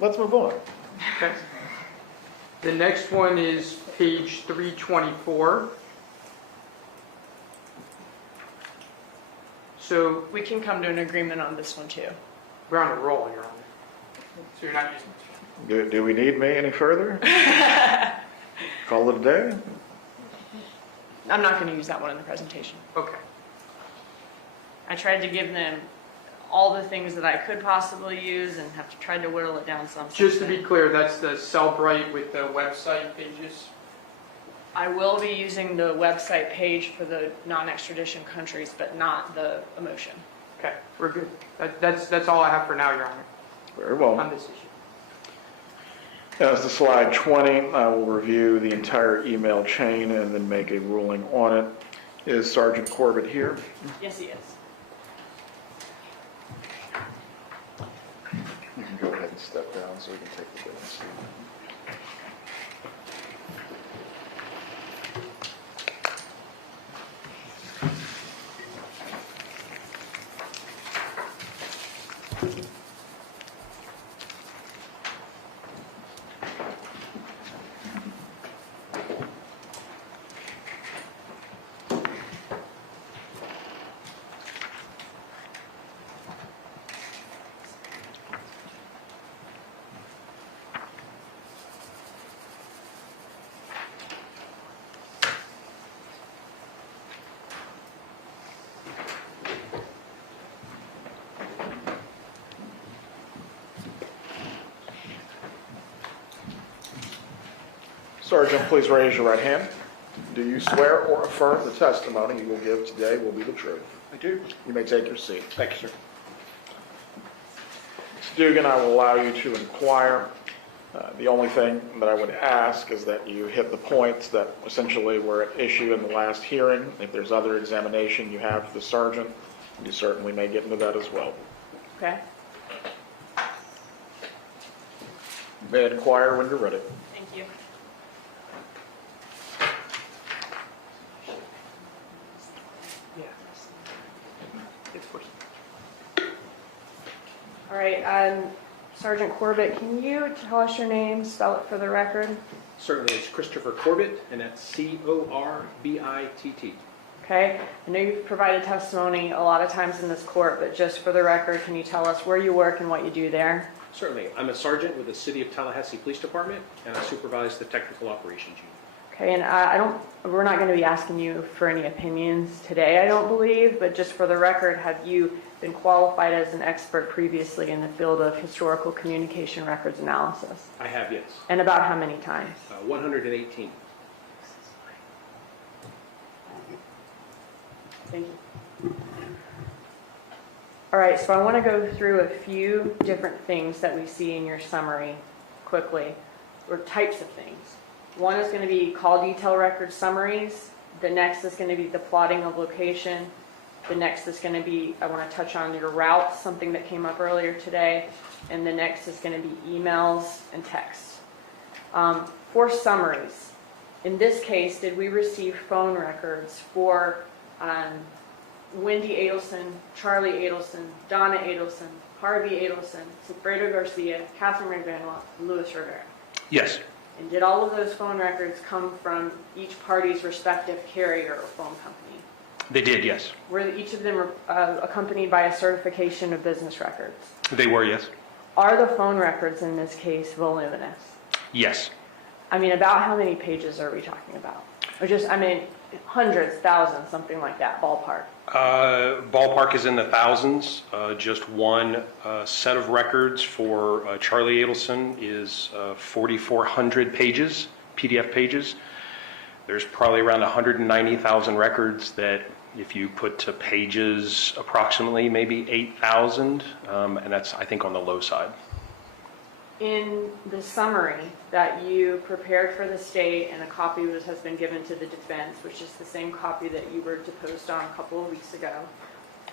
Let's move on. Okay. The next one is page 324. So We can come to an agreement on this one too. we're on a roll, Your Honor. So you're not using. Do we need me any further? Call it a day? I'm not going to use that one in the presentation. Okay. I tried to give them all the things that I could possibly use and have tried to whittle it down some. Just to be clear, that's the Cellbrite with the website pages. I will be using the website page for the non-extradition countries, but not the emotion. Okay, we're good. That's all I have for now, Your Honor, Very well. on this issue. As to slide 20, I will review the entire email chain and then make a ruling on it. Is Sergeant Corbett here? Yes, he is. You can go ahead and step down so we can take the witness. Sergeant, please raise your right hand. Do you swear or affirm the testimony you will give today will be the truth? I do. You may take your seat. Thank you, sir. Mr. Dugan, I will allow you to inquire. The only thing that I would ask is that you hit the points that essentially were at issue in the last hearing. If there's other examination you have for the sergeant, you certainly may get into that as well. Okay. You may inquire when you're ready. Thank you. Yeah. Of course. All right. Sergeant Corbett, can you tell us your name, spell it for the record? Certainly, it's Christopher Corbett, and that's Corbitt. Okay. I know you've provided testimony a lot of times in this court, but just for the record, can you tell us where you work and what you do there? Certainly, I'm a sergeant with the City of Tallahassee Police Department, and I supervise the Technical Operations Unit. Okay, and we're not going to be asking you for any opinions today, I don't believe, but just for the record, have you been qualified as an expert previously in the field of historical communication records analysis? I have, yes. And about how many times? 118. Thank you. All right, so I want to go through a few different things that we see in your summary quickly, or types of things. One is going to be call detail record summaries. The next is going to be the plotting of location. The next is going to be, I want to touch on your routes, something that came up earlier today. And the next is going to be emails and texts. For summaries, in this case, did we receive phone records for Wendi Adelson, Charlie Adelson, Donna Adelson, Harvey Adelson, Sigfredo Garcia, Catherine McVanwell, Louis Rivera? Yes, And did all of those phone records come from each party's respective carrier or phone company? they did, yes. Were each of them accompanied by a certification of business records? They were, yes. Are the phone records in this case voluminous? Yes. I mean, about how many pages are we talking about? Or just, I mean, hundreds, thousands, something like that, ballpark. Ballpark is in the thousands. Just one set of records for Charlie Adelson is 4,400 pages, PDF pages. There's probably around 190,000 records that, if you put to pages, approximately maybe 8,000, and that's, I think, on the low side. In the summary that you prepared for the state and a copy has been given to the defense, which is the same copy that you were deposed on a couple of weeks ago,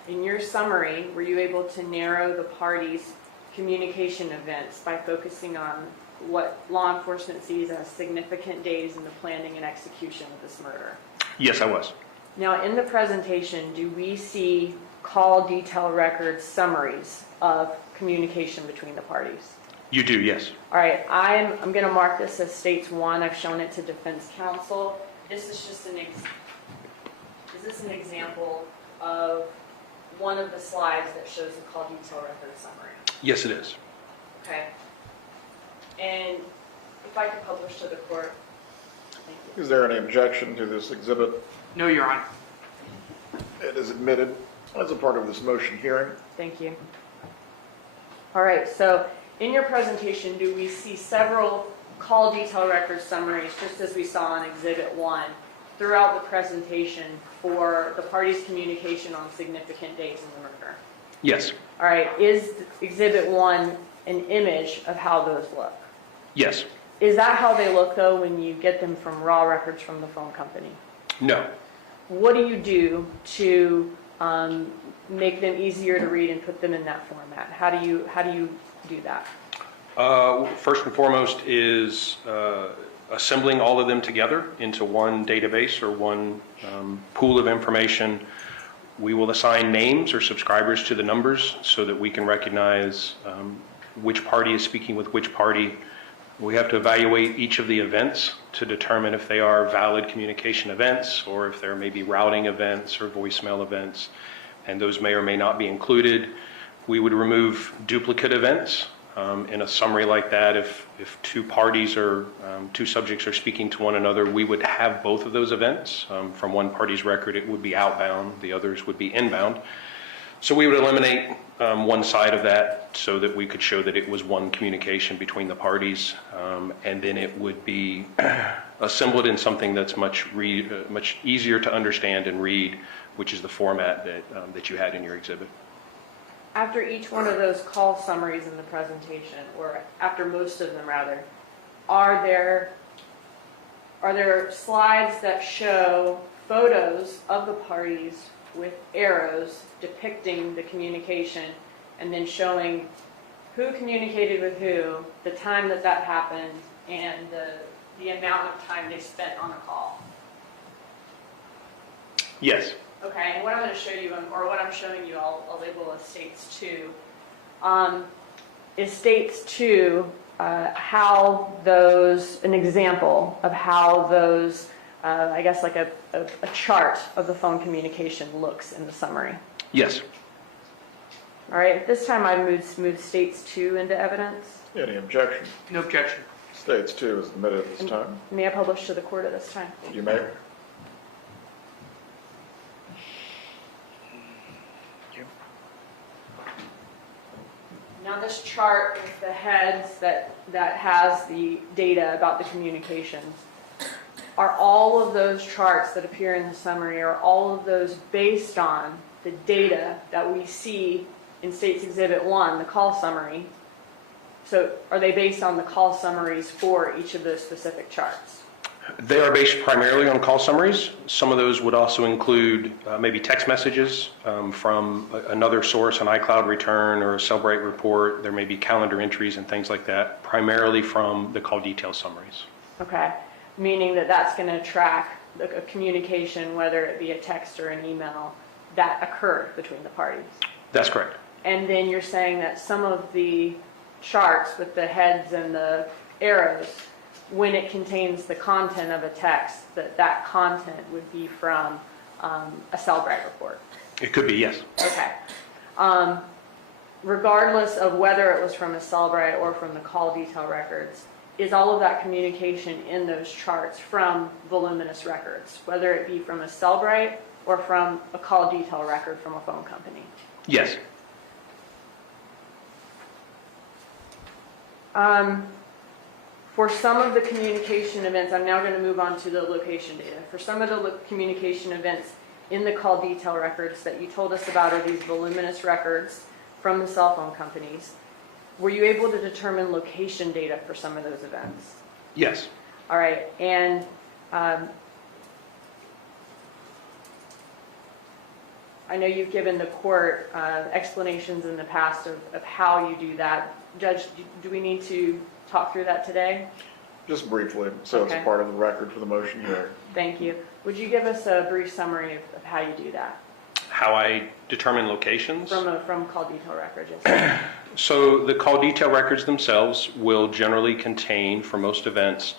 in your summary, were you able to narrow the parties' communication events by focusing on what law enforcement sees as significant days in the planning and execution of this murder? Yes, I was. Now, in the presentation, do we see call detail record summaries of communication between the parties? You do, yes. All right, I'm going to mark this as States 1. I've shown it to defense counsel. This is just is this an example of one of the slides that shows the call detail record summary? Yes, it is. Okay. And if I could publish to the court, thank you. Is there any objection to this exhibit? No, Your Honor. It is admitted as a part of this motion hearing. Thank you. All right, so in your presentation, do we see several call detail record summaries, just as we saw in Exhibit 1, throughout the presentation for the parties' communication on significant days in the murder? Yes. All right, is Exhibit 1 an image of how those look? Yes. Is that how they look, though, when you get them from raw records from the phone company? No. What do you do to make them easier to read and put them in that format? How do you do that? First and foremost is assembling all of them together into one database or one pool of information. We will assign names or subscribers to the numbers so that we can recognize which party is speaking with which party. We have to evaluate each of the events to determine if they are valid communication events or if there may be routing events or voicemail events, and those may or may not be included. We would remove duplicate events. In a summary like that, if two parties or two subjects are speaking to one another, we would have both of those events. From one party's record, it would be outbound, the others would be inbound. So we would eliminate one side of that so that we could show that it was one communication between the parties, and then it would be assembled in something that's much easier to understand and read, which is the format that you had in your exhibit. After each one of those call summaries in the presentation, or after most of them rather, are there slides that show photos of the parties with arrows depicting the communication and then showing who communicated with who, the time that happened, and the amount of time they spent on a call? Yes. Okay, and what I'm going to show you, or what I'm showing you, I'll label as States 2. Is States 2 how those, an example of how those, I guess like a chart of the phone communication looks in the summary? Yes. All right, at this time I move States 2 into evidence. Any objection? No objection. States 2 is admitted at this time. May I publish to the court at this time? You may. Now this chart with the heads that has the data about the communications, are all of those charts that appear in the summary, are all of those based on the data that we see in States Exhibit 1, the call summary? So are they based on the call summaries for each of those specific charts? They are based primarily on call summaries. Some of those would also include maybe text messages from another source, an iCloud return or a Celebrate report. There may be calendar entries and things like that, primarily from the call detail summaries. Okay, meaning that that's going to track a communication, whether it be a text or an email, that occurred between the parties. That's correct. And then you're saying that some of the charts with the heads and the arrows when it contains the content of a text, that content would be from a Cellbrite report. It could be, yes. Okay. Regardless of whether it was from a Cellbrite or from the call detail records, is all of that communication in those charts from voluminous records, whether it be from a Cellbrite or from a call detail record from a phone company? Yes. For some of the communication events, I'm now going to move on to the location data. For some of the communication events in the call detail records that you told us about are these voluminous records from the cell phone companies. Were you able to determine location data for some of those events? Yes. All right, and I know you've given the court explanations in the past of how you do that. Judge, do we need to talk through that today? Just briefly, so Okay. it's part of the record for the motion hearing. Thank you. Would you give us a brief summary of how you do that How I determine locations? from call detail records? Yes. So the call detail records themselves will generally contain, for most events,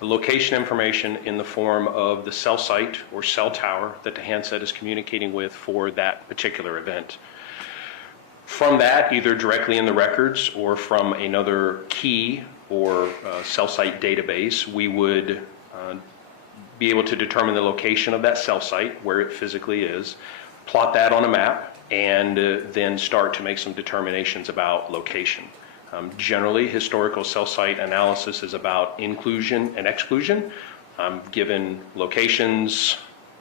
location information in the form of the cell site or cell tower that the handset is communicating with for that particular event. From that, either directly in the records or from another key or cell site database, we would be able to determine the location of that cell site, where it physically is, plot that on a map, and then start to make some determinations about location. Generally, historical cell site analysis is about inclusion and exclusion, given locations,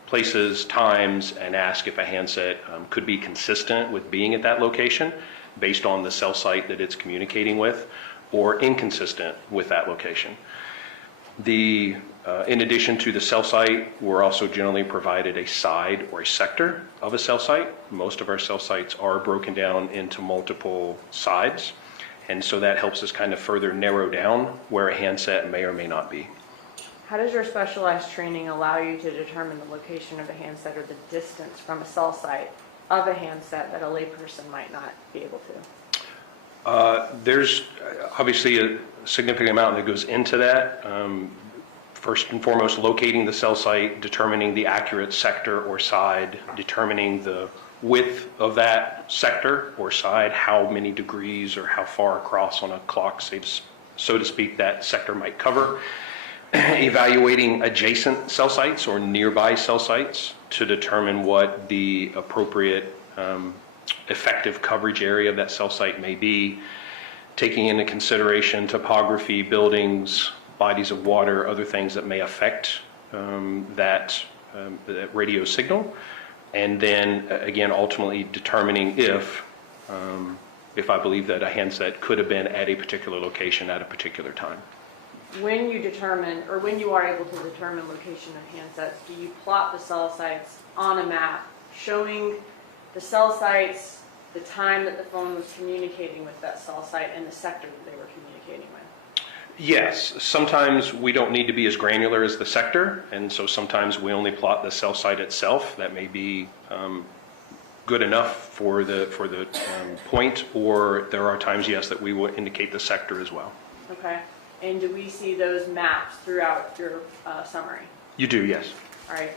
places, times, and ask if a handset could be consistent with being at that location based on the cell site that it's communicating with, or inconsistent with that location. In addition to the cell site, we're also generally provided a side or a sector of a cell site. Most of our cell sites are broken down into multiple sides, and so that helps us kind of further narrow down where a handset may or may not be. How does your specialized training allow you to determine the location of a handset or the distance from a cell site of a handset that a layperson might not be able to? There's obviously a significant amount that goes into that. First and foremost, locating the cell site, determining the accurate sector or side, determining the width of that sector or side, how many degrees or how far across on a clock, so to speak, that sector might cover. Evaluating adjacent cell sites or nearby cell sites to determine what the appropriate effective coverage area of that cell site may be, taking into consideration topography, buildings, bodies of water, other things that may affect that radio signal, and then again ultimately determining if I believe that a handset could have been at a particular location at a particular time. When you determine, or when you are able to determine location of handsets, do you plot the cell sites on a map showing the cell sites, the time that the phone was communicating with that cell site, and the sector that they were communicating with? Yes, sometimes we don't need to be as granular as the sector, and so sometimes we only plot the cell site itself. That may be good enough for the point, or there are times, yes, that we will indicate the sector as well. Okay. And do we see those maps throughout your summary? You do, yes. All right.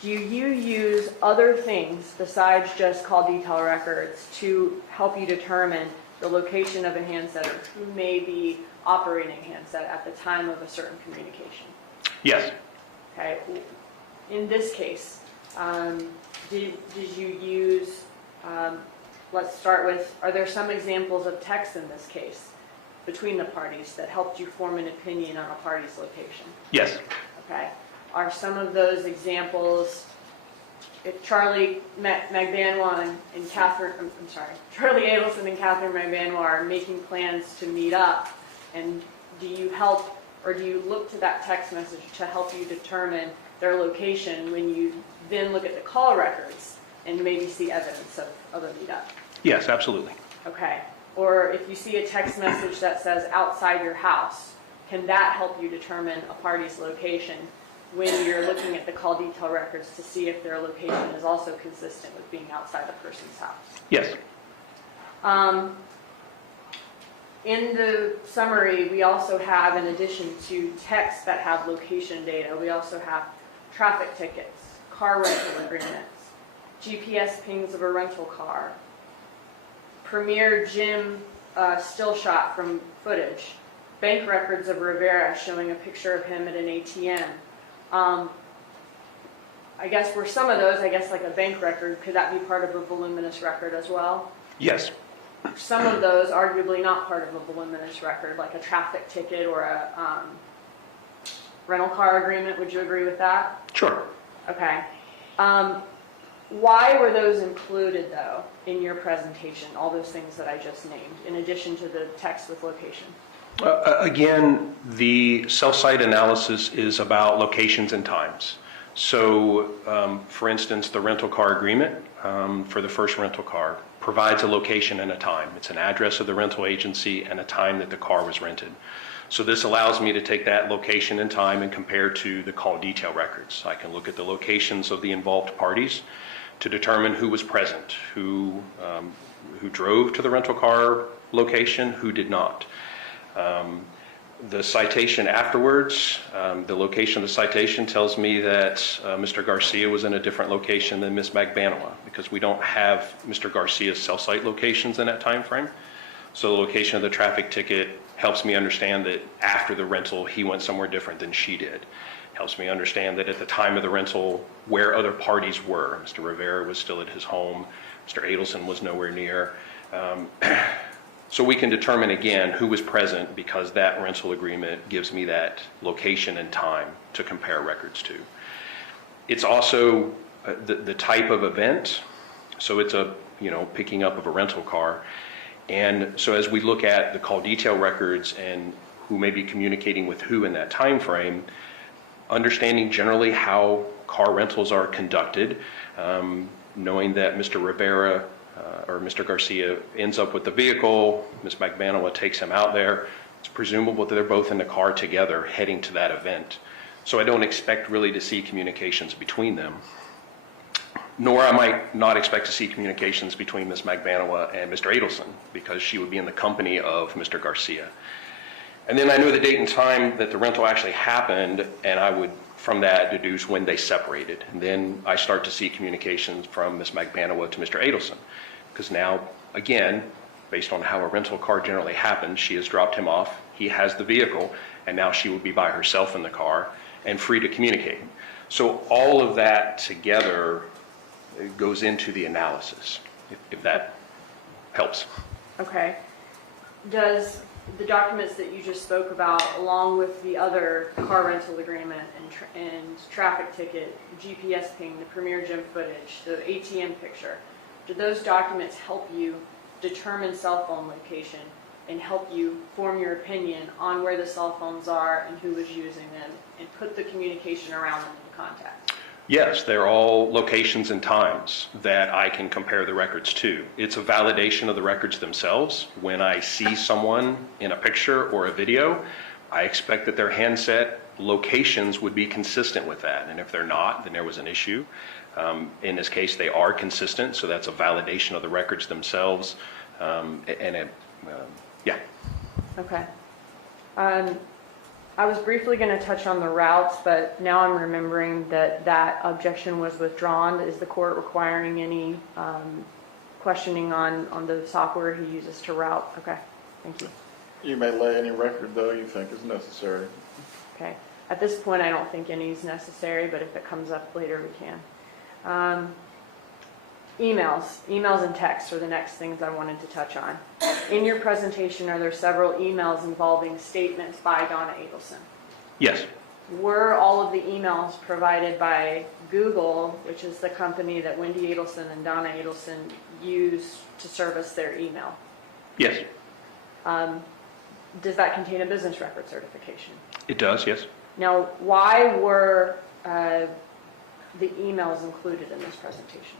Do you use other things besides just call detail records to help you determine the location of a handset or who may be operating a handset at the time of a certain communication? Yes. Okay. In this case, did you use, let's start with, are there some examples of text in this case between the parties that helped you form an opinion on a party's location? Yes. Okay. Are some of those examples, if Charlie Magbanwa and Catherine, I'm sorry, Charlie Adelson and Catherine Magbanwa are making plans to meet up, and do you help, or do you look to that text message to help you determine their location when you then look at the call records and maybe see evidence of a meetup? Yes, absolutely. Okay. Or if you see a text message that says outside your house, can that help you determine a party's location when you're looking at the call detail records to see if their location is also consistent with being outside a person's house? Yes. In the summary, we also have, in addition to texts that have location data, we also have traffic tickets, car rental agreements, GPS pings of a rental car, Premier Jim still shot from footage, bank records of Rivera showing a picture of him at an ATM. I guess were some of those, I guess like a bank record, could that be part of a voluminous record as well? Yes. Some of those arguably not part of a voluminous record, like a traffic ticket or a rental car agreement. Would you agree with that? Sure. Okay. Why were those included, though, in your presentation, all those things that I just named, in addition to the text with location? Again, the cell site analysis is about locations and times. So, for instance, the rental car agreement for the first rental car provides a location and a time. It's an address of the rental agency and a time that the car was rented. So this allows me to take that location and time and compare to the call detail records. I can look at the locations of the involved parties to determine who was present, who drove to the rental car location, who did not. The citation afterwards, the location of the citation tells me that Mr. Garcia was in a different location than Ms. Magbanowa, because we don't have Mr. Garcia's cell site locations in that time frame. So the location of the traffic ticket helps me understand that after the rental, he went somewhere different than she did. Helps me understand that at the time of the rental, where other parties were. Mr. Rivera was still at his home. Mr. Adelson was nowhere near. So we can determine again who was present, because that rental agreement gives me that location and time to compare records to. It's also the type of event. So it's a, picking up of a rental car. And so as we look at the call detail records and who may be communicating with who in that time frame, understanding generally how car rentals are conducted, knowing that Mr. Rivera or Mr. Garcia ends up with the vehicle, Ms. Magbanowa takes him out there, it's presumable that they're both in the car together heading to that event. So I don't expect really to see communications between them, nor I might not expect to see communications between Ms. Magbanowa and Mr. Adelson, because she would be in the company of Mr. Garcia. And then I know the date and time that the rental actually happened, and I would from that deduce when they separated. And then I start to see communications from Ms. Magbanowa to Mr. Adelson. Because now, again, based on how a rental car generally happens, she has dropped him off, he has the vehicle, and now she would be by herself in the car and free to communicate. So all of that together goes into the analysis, if that helps. Okay. Does the documents that you just spoke about, along with the other car rental agreement and traffic ticket, GPS ping, the Premier Jim footage, the ATM picture, do those documents help you determine cell phone location and help you form your opinion on where the cell phones are and who was using them and put the communication around them in contact? Yes, they're all locations and times that I can compare the records to. It's a validation of the records themselves. When I see someone in a picture or a video, I expect that their handset locations would be consistent with that. And if they're not, then there was an issue. In this case, they are consistent, so that's a validation of the records themselves. Yeah. Okay. I was briefly going to touch on the routes, but now I'm remembering that that objection was withdrawn. Is the court requiring any questioning on the software he uses to route? Okay, thank you. You may lay any record, though, you think is necessary. Okay. At this point, I don't think any is necessary, but if it comes up later, we can. Emails and texts are the next things I wanted to touch on. In your presentation, are there several emails involving statements by Donna Adelson? Yes. Were all of the emails provided by Google, which is the company that Wendi Adelson and Donna Adelson use to service their email? Yes. Does that contain a business record certification? It does, yes. Now, why were the emails included in this presentation?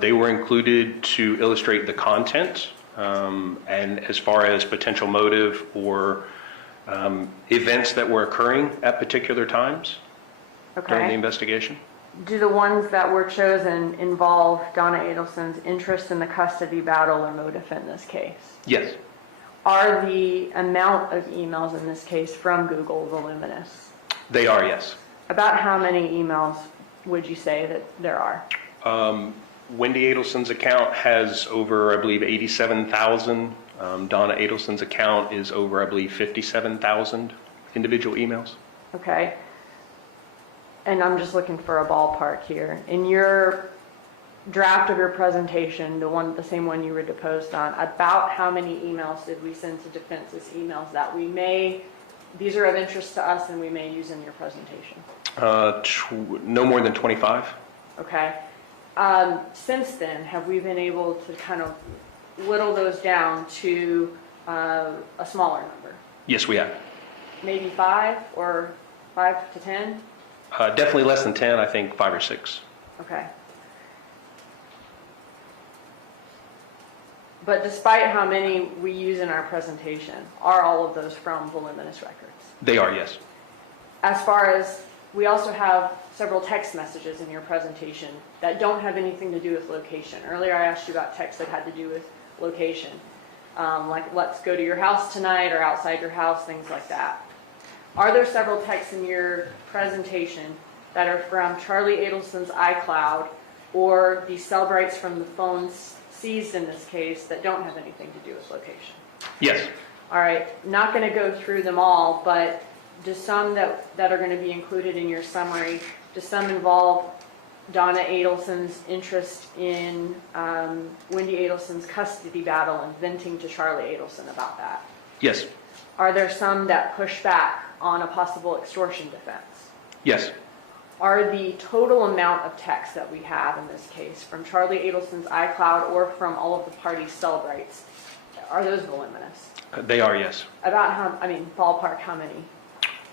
They were included to illustrate the content, and as far as potential motive or events that were occurring at particular times during the investigation. Do the ones that were chosen involve Donna Adelson's interest in the custody battle or motive in this case? Yes. Are the amount of emails in this case from Google voluminous? They are, yes. About how many emails would you say that there are? Wendi Adelson's account has over, I believe, 87,000. Donna Adelson's account is over, I believe, 57,000 individual emails. Okay. And I'm just looking for a ballpark here. In your draft of your presentation, the same one you were deposed on, about how many emails did we send to defense as emails that these are of interest to us and we may use in your presentation? No more than 25. Okay. Since then, have we been able to kind of whittle those down to a smaller number? Yes, we have. Maybe 5 or 5 to 10? Definitely less than 10, I think 5 or 6. Okay. But despite how many we use in our presentation, are all of those from voluminous records? They are, yes. As far as, we also have several text messages in your presentation that don't have anything to do with location. Earlier I asked you about texts that had to do with location, like let's go to your house tonight or outside your house, things like that. Are there several texts in your presentation that are from Charlie Adelson's iCloud or the Cellbrites from the phones seized in this case that don't have anything to do with location? Yes. All right, not going to go through them all, but do some that are going to be included in your summary, do some involve Donna Adelson's interest in Wendi Adelson's custody battle and venting to Charlie Adelson about that? Yes. Are there some that push back on a possible extortion defense? Yes. Are the total amount of text that we have in this case from Charlie Adelson's iCloud or from all of the parties' Cellbrites, are those voluminous? They are, yes. About ballpark, how many?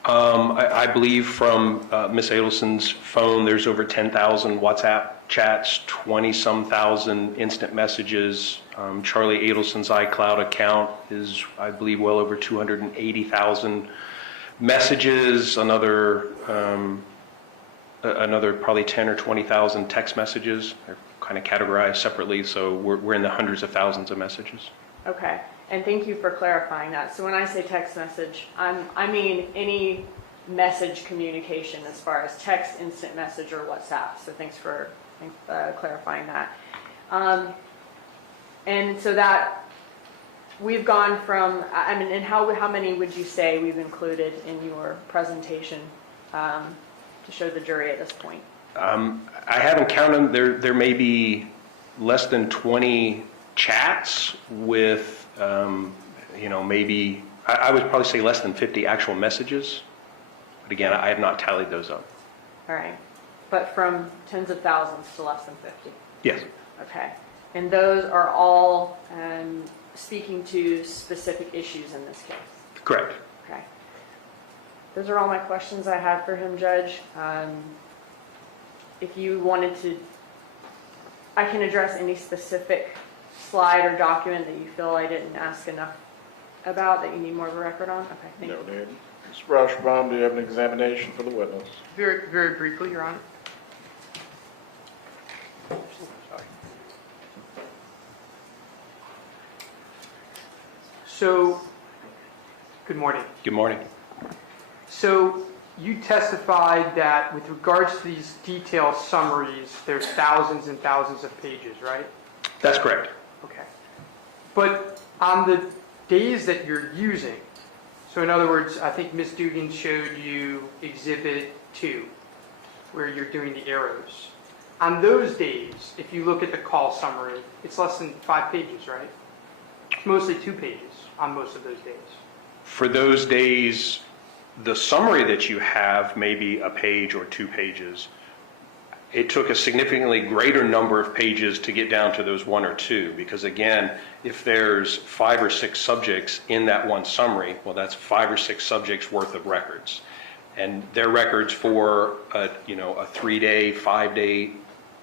I believe from Miss Adelson's phone, there's over 10,000 WhatsApp chats, 20-some thousand instant messages. Charlie Adelson's iCloud account is, I believe, well over 280,000 messages, another probably 10 or 20,000 text messages. They're kind of categorized separately, so we're in the hundreds of thousands of messages. Okay, and thank you for clarifying that. So when I say text message, I mean any message communication as far as text, instant message, or WhatsApp. So thanks for clarifying that. And so that we've gone from, and how many would you say we've included in your presentation to show the jury at this point? I haven't counted them. There may be less than 20 chats with, maybe, I would probably say less than 50 actual messages. But again, I have not tallied those up. All right. But from tens of thousands to less than 50? Yes. Okay. And those are all speaking to specific issues in this case? Correct. Okay. Those are all my questions I have for him, Judge. If you wanted to, I can address any specific slide or document that you feel I didn't ask enough about that you need more of a record on. Okay, thank you. No need. Mr. Rauschbaum, do you have an examination for the witness? Very, very briefly, Your Honor. So, good morning. Good morning. So, you testified that with regards to these detailed summaries, there's thousands and thousands of pages, right? That's correct. Okay. But on the days that you're using, so in other words, I think Ms. Dugan showed you Exhibit 2, where you're doing the arrows. On those days, if you look at the call summary, it's less than 5 pages, right? Mostly 2 pages on most of those days. For those days, the summary that you have may be a page or 2 pages. It took a significantly greater number of pages to get down to those 1 or 2, because again, if there's 5 or 6 subjects in that one summary, well, that's 5 or 6 subjects worth of records. And their records for a 3-day, 5-day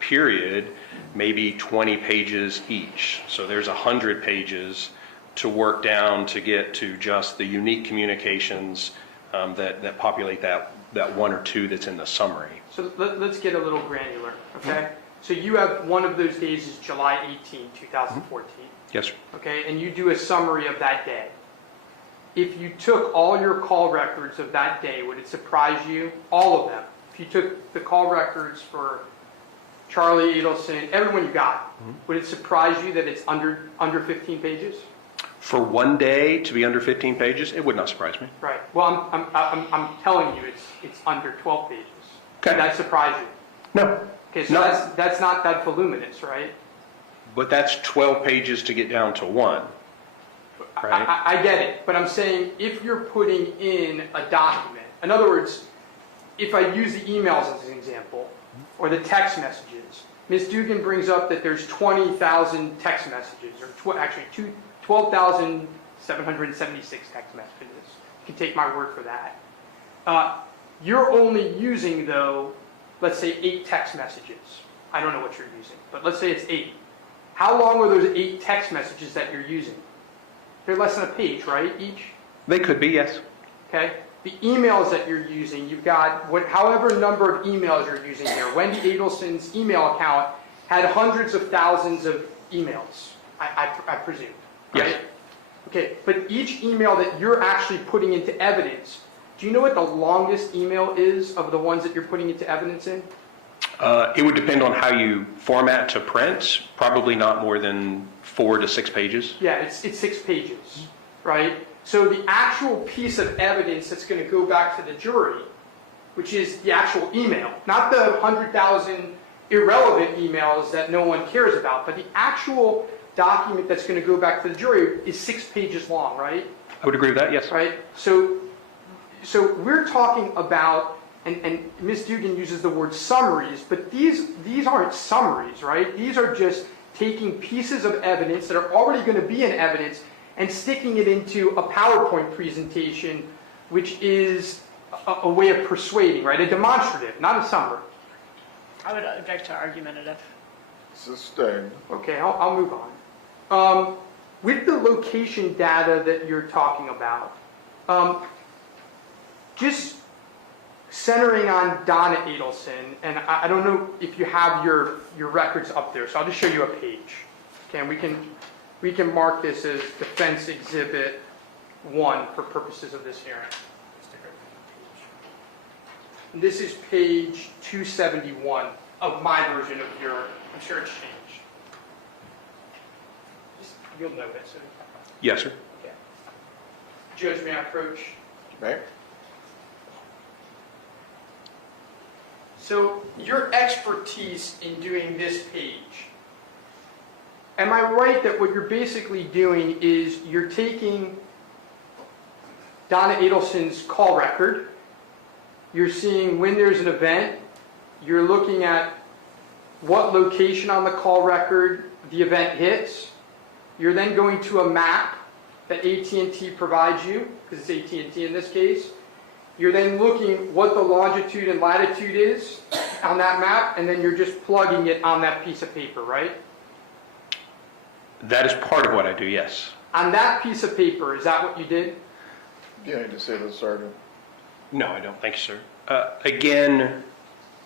period, maybe 20 pages each. So there's 100 pages to work down to get to just the unique communications that populate that 1 or 2 that's in the summary. So let's get a little granular, okay? So you have one of those days is July 18, 2014. Yes, sir. Okay, and you do a summary of that day. if you took all your call records of that day, would it surprise you? All of them. If you took the call records for Charlie Adelson, everyone you got, would it surprise you that it's under 15 pages? For one day to be under 15 pages, it would not surprise me. Right. Well, I'm telling you, it's under 12 pages. Okay. Would that surprise you? No. Okay, so No. that's not that voluminous, right? But that's 12 pages to get down to one. Right. I get it, but I'm saying if you're putting in a document, in other words, if I use the emails as an example, or the text messages, Ms. Dugan brings up that there's 20,000 text messages, or 12,776 text messages. You can take my word for that. You're only using, though, let's say 8 text messages. I don't know what you're using, but let's say it's 8. How long are those 8 text messages that you're using? They're less than a page, right, each? They could be, yes. Okay. The emails that you're using, you've got however number of emails you're using here. Wendi Adelson's email account had hundreds of thousands of emails, I presume, right? Yes. Okay, but each email that you're actually putting into evidence, do you know what the longest email is of the ones that you're putting into evidence in? It would depend on how you format to print. Probably not more than 4 to 6 pages. Yeah, it's 6 pages, right? So the actual piece of evidence that's going to go back to the jury, which is the actual email, not the 100,000 irrelevant emails that no one cares about, but the actual document that's going to go back to the jury is 6 pages long, right? I would agree with that, yes. Right? So we're talking about, and Ms. Dugan uses the word summaries, but these aren't summaries, right? These are just taking pieces of evidence that are already going to be in evidence and sticking it into a PowerPoint presentation, which is a way of persuading, right? A demonstrative, not a summary. I would object to argumentative. Sustained. Okay, I'll move on. With the location data that you're talking about, just centering on Donna Adelson, and I don't know if you have your records up there, so I'll just show you a page. Okay, and we can mark this as Defense Exhibit 1 for purposes of this hearing. And this is page 271 of my version of your, I'm sure it's changed. Just, you'll know that, so. Yes, sir. Okay. Judge, may I approach? Right? So your expertise in doing this page, am I right that what you're basically doing is you're taking Donna Adelson's call record, you're seeing when there's an event, you're looking at what location on the call record the event hits, you're then going to a map that AT&T provides you, because it's AT&T in this case, you're then looking what the longitude and latitude is on that map, and then you're just plugging it on that piece of paper, right? That is part of what I do, yes. On that piece of paper, is that what you did? You need to say this, Sergeant. No, I don't. Thank you, sir. Again,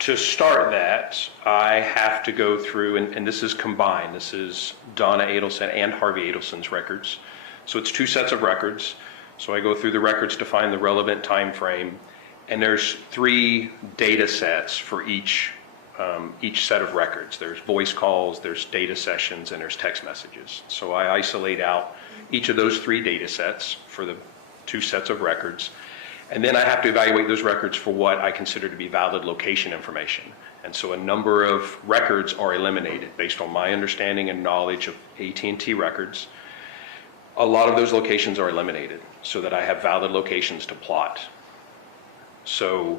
to start that, I have to go through, and this is combined. This is Donna Adelson and Harvey Adelson's records. So it's 2 sets of records. So I go through the records to find the relevant time frame, and there's 3 data sets for each set of records. There's voice calls, there's data sessions, and there's text messages. So I isolate out each of those 3 data sets for the 2 sets of records, and then I have to evaluate those records for what I consider to be valid location information. And so a number of records are eliminated based on my understanding and knowledge of AT&T records. A lot of those locations are eliminated so that I have valid locations to plot. So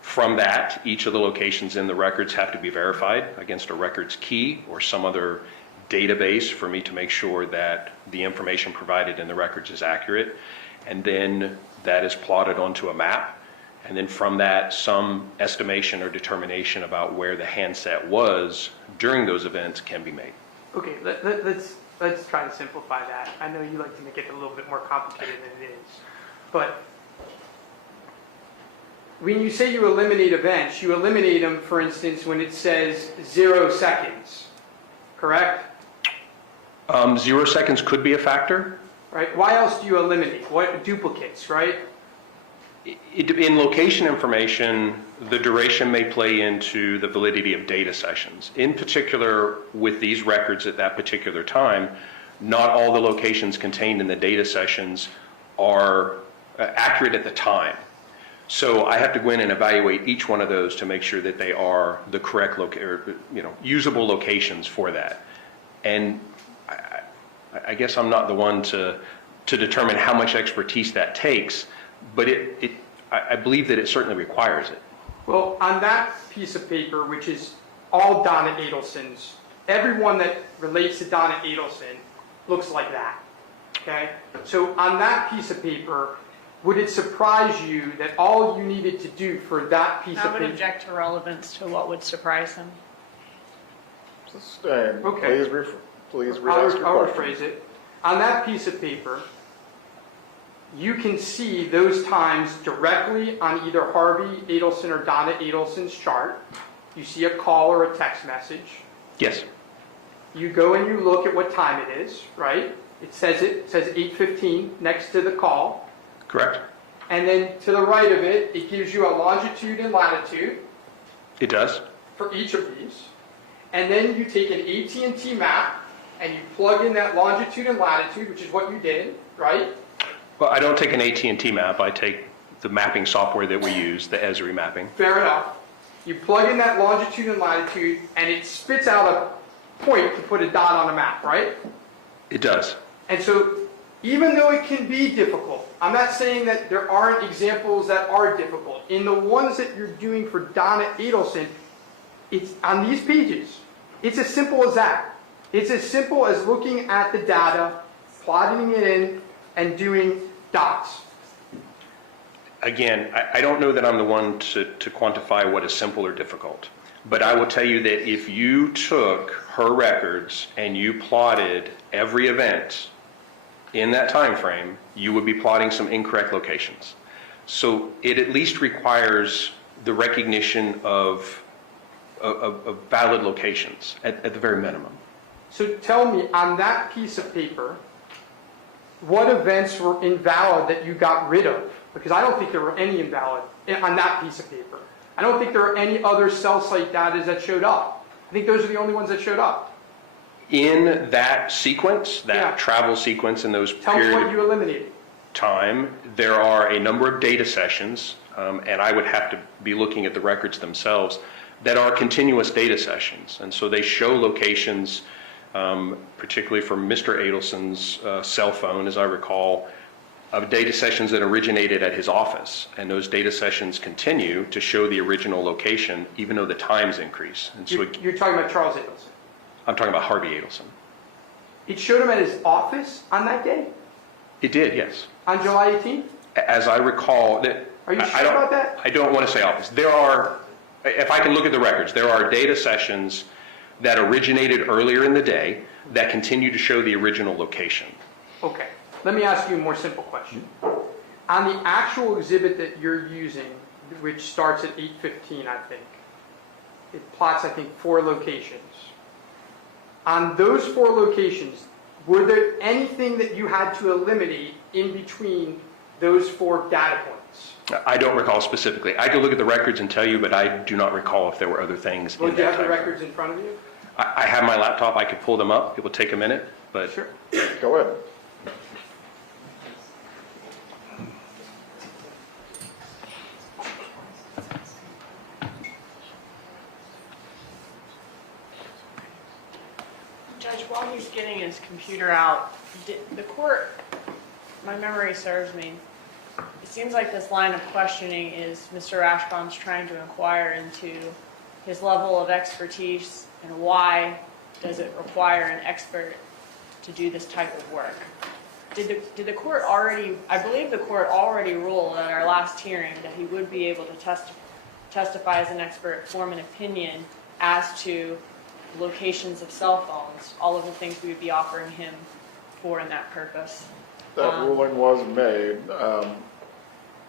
from that, each of the locations in the records have to be verified against a records key or some other database for me to make sure that the information provided in the records is accurate. And then that is plotted onto a map. And then from that, some estimation or determination about where the handset was during those events can be made. Okay, let's try to simplify that. I know you like to make it a little bit more complicated than it is. But when you say you eliminate events, you eliminate them, for instance, when it says 0 seconds, correct? 0 seconds could be a factor. right? Why else do you eliminate? What duplicates, right? In location information, the duration may play into the validity of data sessions. In particular, with these records at that particular time, not all the locations contained in the data sessions are accurate at the time. So I have to go in and evaluate each one of those to make sure that they are the correct usable locations for that. And I guess I'm not the one to determine how much expertise that takes, but I believe that it certainly requires it. Well, on that piece of paper, which is all Donna Adelson's, everyone that relates to Donna Adelson looks like that, okay? So on that piece of paper, would it surprise you that all you needed to do for that piece I of would paper? object to relevance to what would surprise him. Sustained. Okay. Please re-ask your I'll question. rephrase it. On that piece of paper, you can see those times directly on either Harvey Adelson or Donna Adelson's chart. You see a call or a text message. Yes. You go and you look at what time it is, right? It says 8:15 next to the call. Correct? And then to the right of it, it gives you a longitude and latitude It does. for each of these. And then you take an AT&T map and you plug in that longitude and latitude, which is what you did, right? Well, I don't take an AT&T map. I take the mapping software that we use, the Esri mapping. Fair enough. You plug in that longitude and latitude and it spits out a point to put a dot on a map, right? It does. And so even though it can be difficult, I'm not saying that there aren't examples that are difficult. In the ones that you're doing for Donna Adelson, it's on these pages. It's as simple as that. It's as simple as looking at the data, plotting it in, and doing dots. Again, I don't know that I'm the one to quantify what is simple or difficult. But I will tell you that if you took her records and you plotted every event in that time frame, you would be plotting some incorrect locations. So it at least requires the recognition of valid locations at the very minimum. So tell me, on that piece of paper, what events were invalid that you got rid of? Because I don't think there were any invalid on that piece of paper. I don't think there are any other cell site data that showed up. I think those are the only ones that showed up. In that sequence, that Yeah. travel sequence in those Tell me period what of you eliminated. time, there are a number of data sessions, and I would have to be looking at the records themselves, that are continuous data sessions. And so they show locations, particularly from Mr. Adelson's cell phone, as I recall, of data sessions that originated at his office. And those data sessions continue to show the original location, even though the times increase. And so You're talking about Charles Adelson. I'm talking about Harvey Adelson. It showed him at his office on that day, It did, yes. on July 18th? As I recall, that Are you I sure don't- about that? I don't want to say office. There are, if I can look at the records, there are data sessions that originated earlier in the day that continue to show the original location. Okay, let me ask you a more simple question. On the actual exhibit that you're using, which starts at 8:15, I think, it plots, I think, 4 locations. On those 4 locations, were there anything that you had to eliminate in between those 4 data points? I don't recall specifically. I could look at the records and tell you, but I do not recall if there were other things Well, in do you that have the time. records in front of you? I have my laptop. I could pull them up. It will take a minute, but Sure. Go ahead. Judge, while he's getting his computer out, the court, my memory serves me, it seems like this line of questioning is Mr. Ashbaum's trying to inquire into his level of expertise and why does it require an expert to do this type of work. Did the court already, I believe the court already ruled at our last hearing that he would be able to testify as an expert, form an opinion as to locations of cell phones, all of the things we would be offering him for in that purpose. That ruling was made.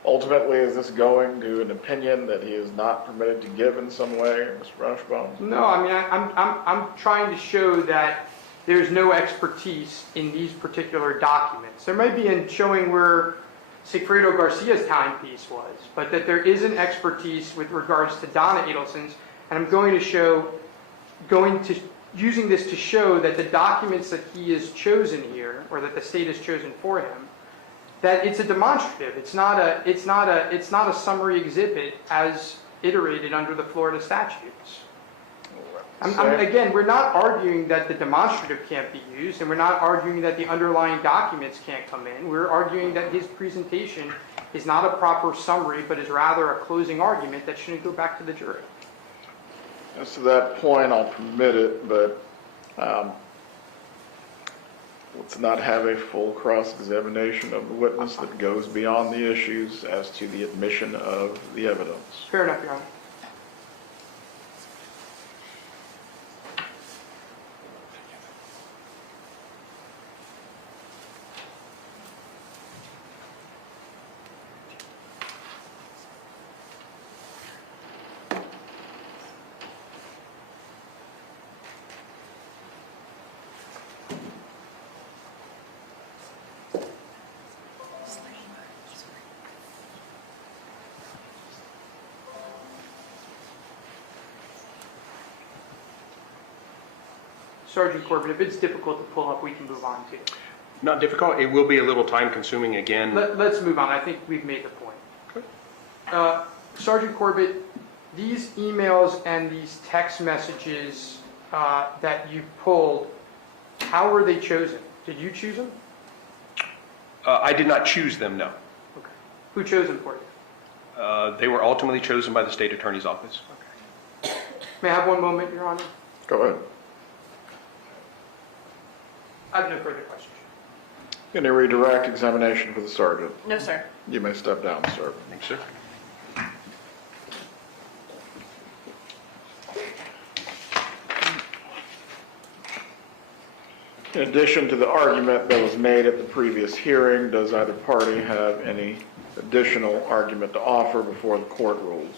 Ultimately, is this going to an opinion that he is not permitted to give in some way, Mr. Rashbaum? No, I mean, I'm trying to show that there's no expertise in these particular documents. There might be in showing where Sigfredo Garcia's timepiece was, but that there is an expertise with regards to Donna Adelson's, and I'm using this to show that the documents that he has chosen here, or that the state has chosen for him, that it's a demonstrative. It's not a summary exhibit as iterated under the Florida statutes. Again, we're not arguing that the demonstrative can't be used, and we're not arguing that the underlying documents can't come in. We're arguing that his presentation is not a proper summary, but is rather a closing argument that shouldn't go back to the jury. As to that point, I'll permit it, but let's not have a full cross-examination of the witness that goes beyond the issues as to the admission of the evidence. Fair enough, Your Honor. Sergeant Corbett, if it's difficult to pull up, we can move on to. Not difficult. It will be a little time consuming again. Let's move on. I think we've made the point. Okay. Sergeant Corbett, these emails and these text messages that you pulled, how were they chosen? Did you choose them? I did not choose them, no. Okay. Who chose them for you? They were ultimately chosen by the state attorney's office. Okay. May I have one moment, Your Honor? Go ahead. I have no further questions. Any redirect examination for the sergeant? No, sir. You may step down, sir. Thanks, sir. In addition to the argument that was made at the previous hearing, does either party have any additional argument to offer before the court rules?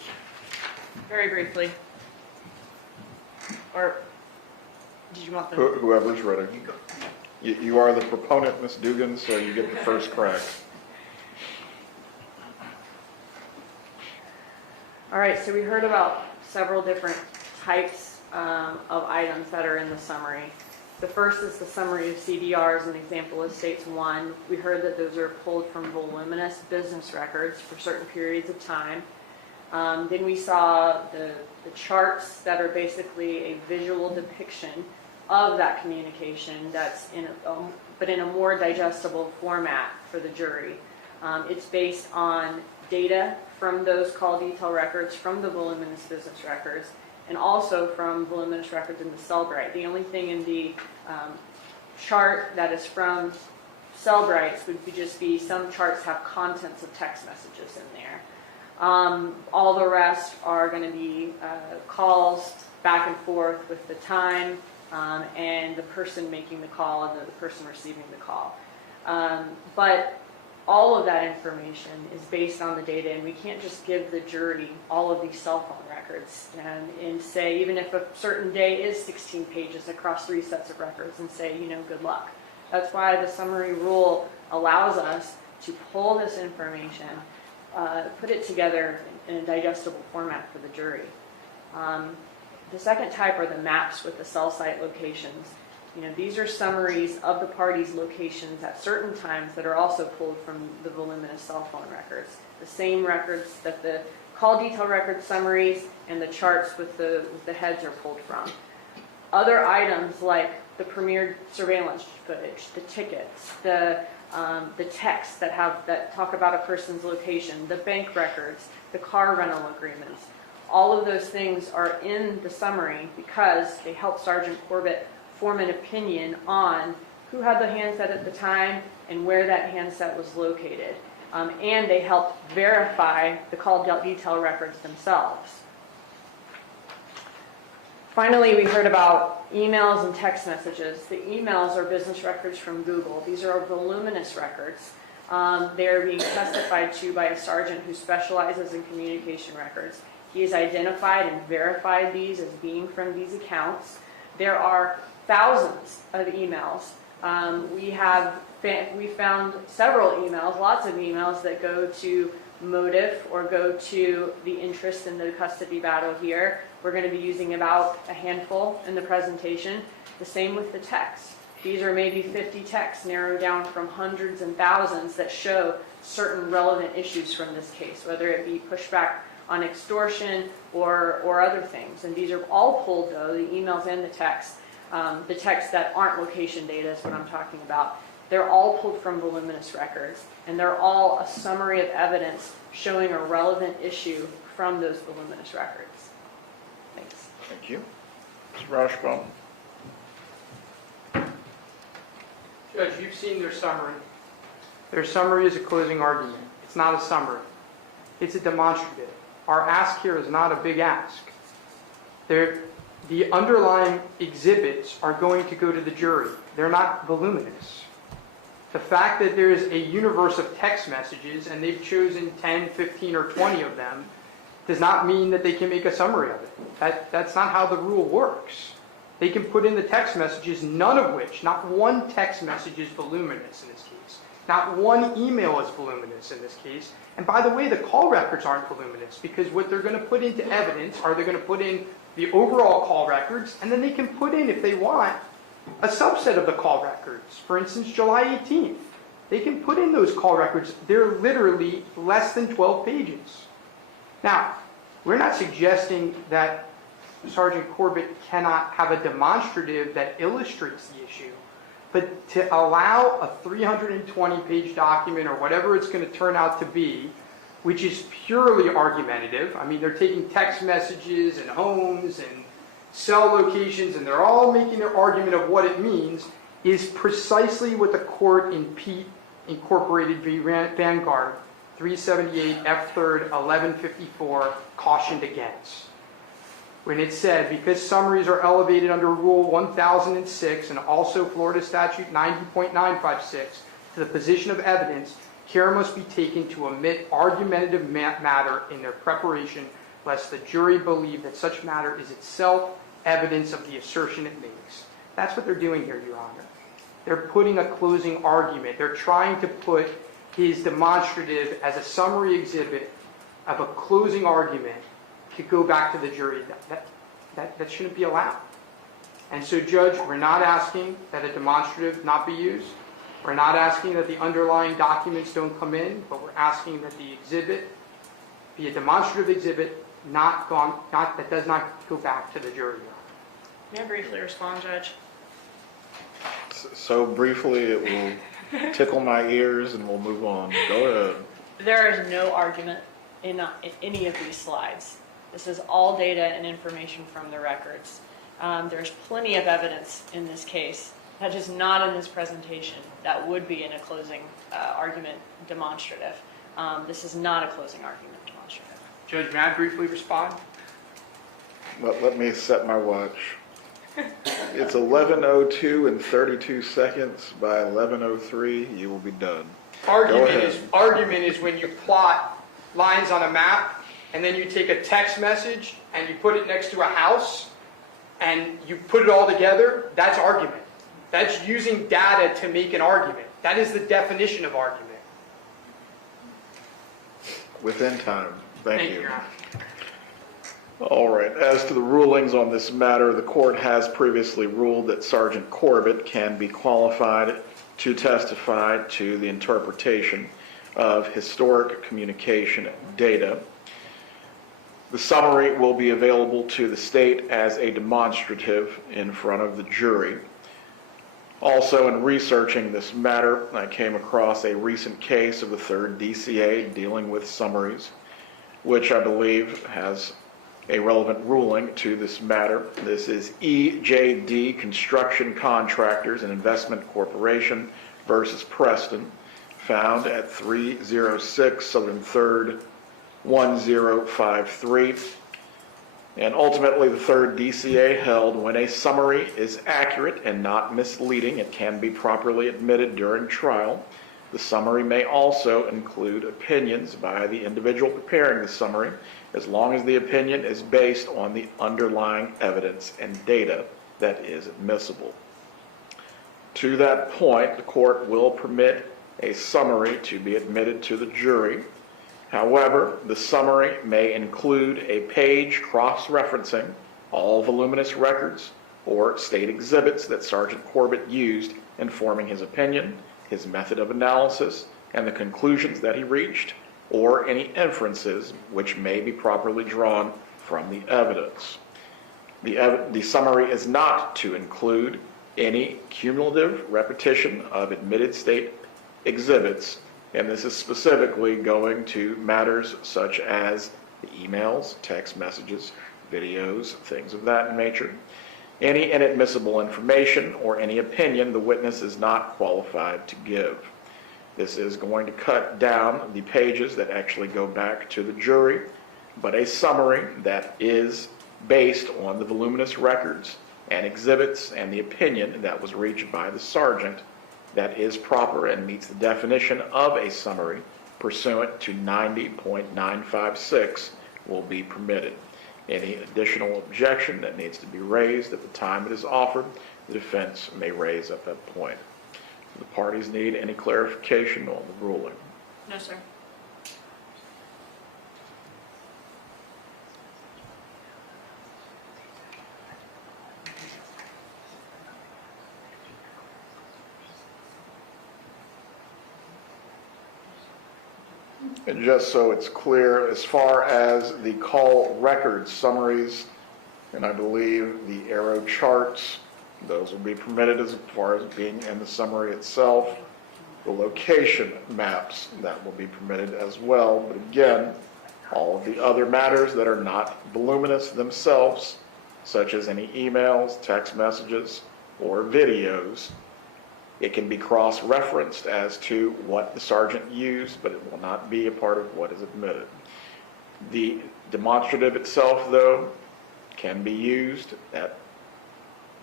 Very briefly. Or did you want them? Whoever's ready. You are the proponent, Ms. Dugan, so you get the first crack. All right, so we heard about several different types of items that are in the summary. The first is the summary of CDRs, an example of states 1. We heard that those are pulled from voluminous business records for certain periods of time. Then we saw the charts that are basically a visual depiction of that communication that's but in a more digestible format for the jury. It's based on data from those call detail records, from the voluminous business records, and also from voluminous records in the Cellbrite. The only thing in the chart that is from Cellbrites would just be some charts have contents of text messages in there. All the rest are going to be calls back and forth with the time and the person making the call and the person receiving the call. But all of that information is based on the data, and we can't just give the jury all of these cell phone records and say, even if a certain day is 16 pages across 3 sets of records, and say, good luck. That's why the summary rule allows us to pull this information, put it together in a digestible format for the jury. The second type are the maps with the cell site locations. These are summaries of the parties' locations at certain times that are also pulled from the voluminous cell phone records. The same records that the call detail record summaries and the charts with the heads are pulled from. Other items like the premiered surveillance footage, the tickets, the texts that talk about a person's location, the bank records, the car rental agreements. All of those things are in the summary because they help Sergeant Corbett form an opinion on who had the handset at the time and where that handset was located. And they help verify the call detail records themselves. Finally, we heard about emails and text messages. The emails are business records from Google. These are voluminous records. They're being testified to by a sergeant who specializes in communication records. He has identified and verified these as being from these accounts. There are thousands of emails. We found several emails, lots of emails that go to motive or go to the interest in the custody battle here. We're going to be using about a handful in the presentation. The same with the texts. These are maybe 50 texts narrowed down from hundreds and thousands that show certain relevant issues from this case, whether it be pushback on extortion or other things. And these are all pulled, though, the emails and the texts that aren't location data is what I'm talking about. They're all pulled from voluminous records, and they're all a summary of evidence showing a relevant issue from those voluminous records. Thanks. Thank you. Mr. Rashbaum? Judge, you've seen their summary. Their summary is a closing argument. It's not a summary. It's a demonstrative. Our ask here is not a big ask. The underlying exhibits are going to go to the jury. They're not voluminous. The fact that there is a universe of text messages and they've chosen 10, 15, or 20 of them does not mean that they can make a summary of it. That's not how the rule works. They can put in the text messages, none of which, not one text message is voluminous in this case. Not one email is voluminous in this case. And by the way, the call records aren't voluminous because what they're going to put into evidence are they're going to put in the overall call records, and then they can put in, if they want, a subset of the call records. For instance, July 18th. They can put in those call records. They're literally less than 12 pages. Now, we're not suggesting that Sergeant Corbett cannot have a demonstrative that illustrates the issue, but to allow a 320-page document or whatever it's going to turn out to be, which is purely argumentative. I mean, they're taking text messages and homes and cell locations, and they're all making their argument of what it means, is precisely what the court in Pete Incorporated v. Vanguard, 378 F. 3rd, 1154, cautioned against. When it said, because summaries are elevated under Rule 1006 and also Florida Statute 90.956 to the position of evidence, care must be taken to omit argumentative matter in their preparation, lest the jury believe that such matter is itself evidence of the assertion it makes. That's what they're doing here, Your Honor. They're putting a closing argument. They're trying to put his demonstrative as a summary exhibit of a closing argument to go back to the jury. That shouldn't be allowed. And so, Judge, we're not asking that a demonstrative not be used. We're not asking that the underlying documents don't come in, but we're asking that the exhibit be a demonstrative exhibit, that does not go back to the jury. May I briefly respond, Judge? So briefly, it will tickle my ears and we'll move on. Go ahead. There is no argument in any of these slides. This is all data and information from the records. There's plenty of evidence in this case that is not in this presentation that would be in a closing argument demonstrative. This is not a closing argument demonstrative. Judge, may I briefly respond? Let me set my watch. It's 11:02 and 32 seconds. By 11:03, you will be done. Argument is when you plot lines on a map and then you take a text message and you put it next to a house and you put it all together. That's argument. That's using data to make an argument. That is the definition of argument. Within time. Thank you. Your Honor. All right. As to the rulings on this matter, the court has previously ruled that Sergeant Corbett can be qualified to testify to the interpretation of historic communication data. The summary will be available to the state as a demonstrative in front of the jury. Also, in researching this matter, I came across a recent case of the 3rd DCA dealing with summaries, which I believe has a relevant ruling to this matter. This is EJD Construction Contractors and Investment Corporation versus Preston, found at 306 Southern 3rd, 1053. And ultimately, the 3rd DCA held when a summary is accurate and not misleading, it can be properly admitted during trial. The summary may also include opinions by the individual preparing the summary, as long as the opinion is based on the underlying evidence and data that is admissible. To that point, the court will permit a summary to be admitted to the jury. However, the summary may include a page cross-referencing all voluminous records or state exhibits that Sergeant Corbett used in forming his opinion, his method of analysis, and the conclusions that he reached, or any inferences which may be properly drawn from the evidence. The summary is not to include any cumulative repetition of admitted state exhibits, and this is specifically going to matters such as the emails, text messages, videos, things of that nature, any inadmissible information, or any opinion the witness is not qualified to give. This is going to cut down the pages that actually go back to the jury, but a summary that is based on the voluminous records and exhibits and the opinion that was reached by the sergeant that is proper and meets the definition of a summary pursuant to 90.956 will be permitted. Any additional objection that needs to be raised at the time it is offered, the defense may raise at that point. Do the parties need any clarification on the ruling? No, sir. And just so it's clear, as far as the call records summaries, and I believe the arrow charts, those will be permitted as far as being in the summary itself. The location maps, that will be permitted as well. But again, all of the other matters that are not voluminous themselves, such as any emails, text messages, or videos, it can be cross-referenced as to what the sergeant used, but it will not be a part of what is admitted. The demonstrative itself, though, can be used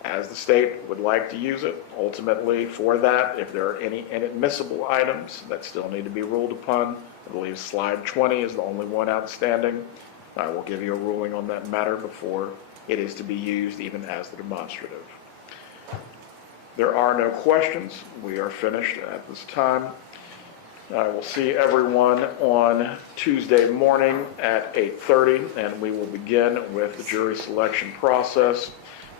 as the state would like to use it. Ultimately, for that, if there are any inadmissible items that still need to be ruled upon, I believe slide 20 is the only one outstanding. I will give you a ruling on that matter before it is to be used even as the demonstrative. There are no questions. We are finished at this time. I will see everyone on Tuesday morning at 8:30, and we will begin with the jury selection process.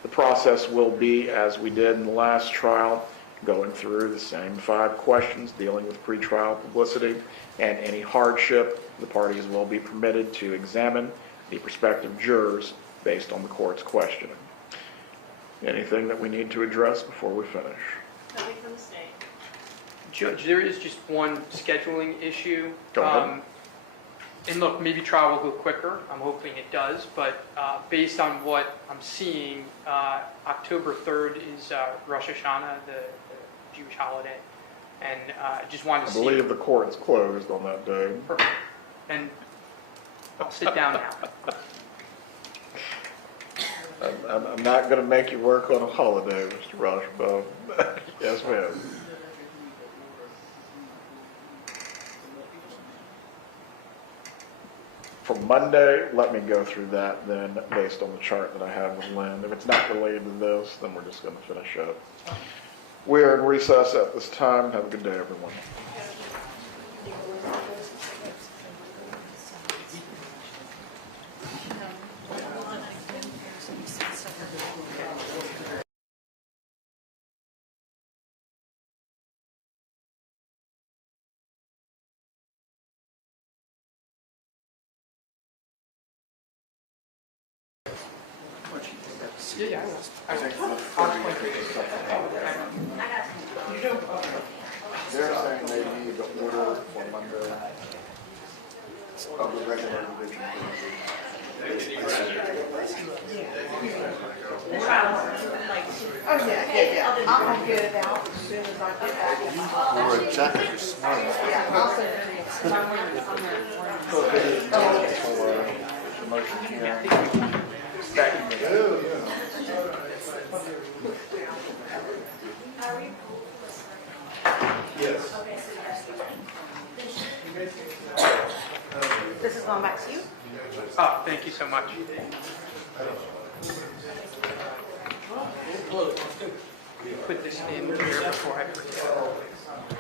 The process will be, as we did in the last trial, going through the same 5 questions dealing with pretrial publicity and any hardship. The parties will be permitted to examine the prospective jurors based on the court's questioning. Anything that we need to address before we finish? Nothing from the state. Judge, there is just one scheduling issue. Go ahead. And look, maybe trial will go quicker. I'm hoping it does. But based on what I'm seeing, October 3rd is Rosh Hashanah, the Jewish holiday. And I just wanted to I see. believe the court is closed on that day. Perfect. And I'll sit down now. I'm not going to make you work on a holiday, Mr. Rashbaum. Yes, ma'am. For Monday, let me go through that then, based on the chart that I have with Lynn. If it's not related to this, then we're just going to finish up. We are in recess at this time. Have a good day, everyone. Yeah. They're saying they need the order for Monday of the regular division. Oh, yeah. I'll get it out as soon as I get back. You're exactly smart. Yeah, I'll send it to The motion here. This is going back to you? Oh, thank you so much. Put this in here before I forget.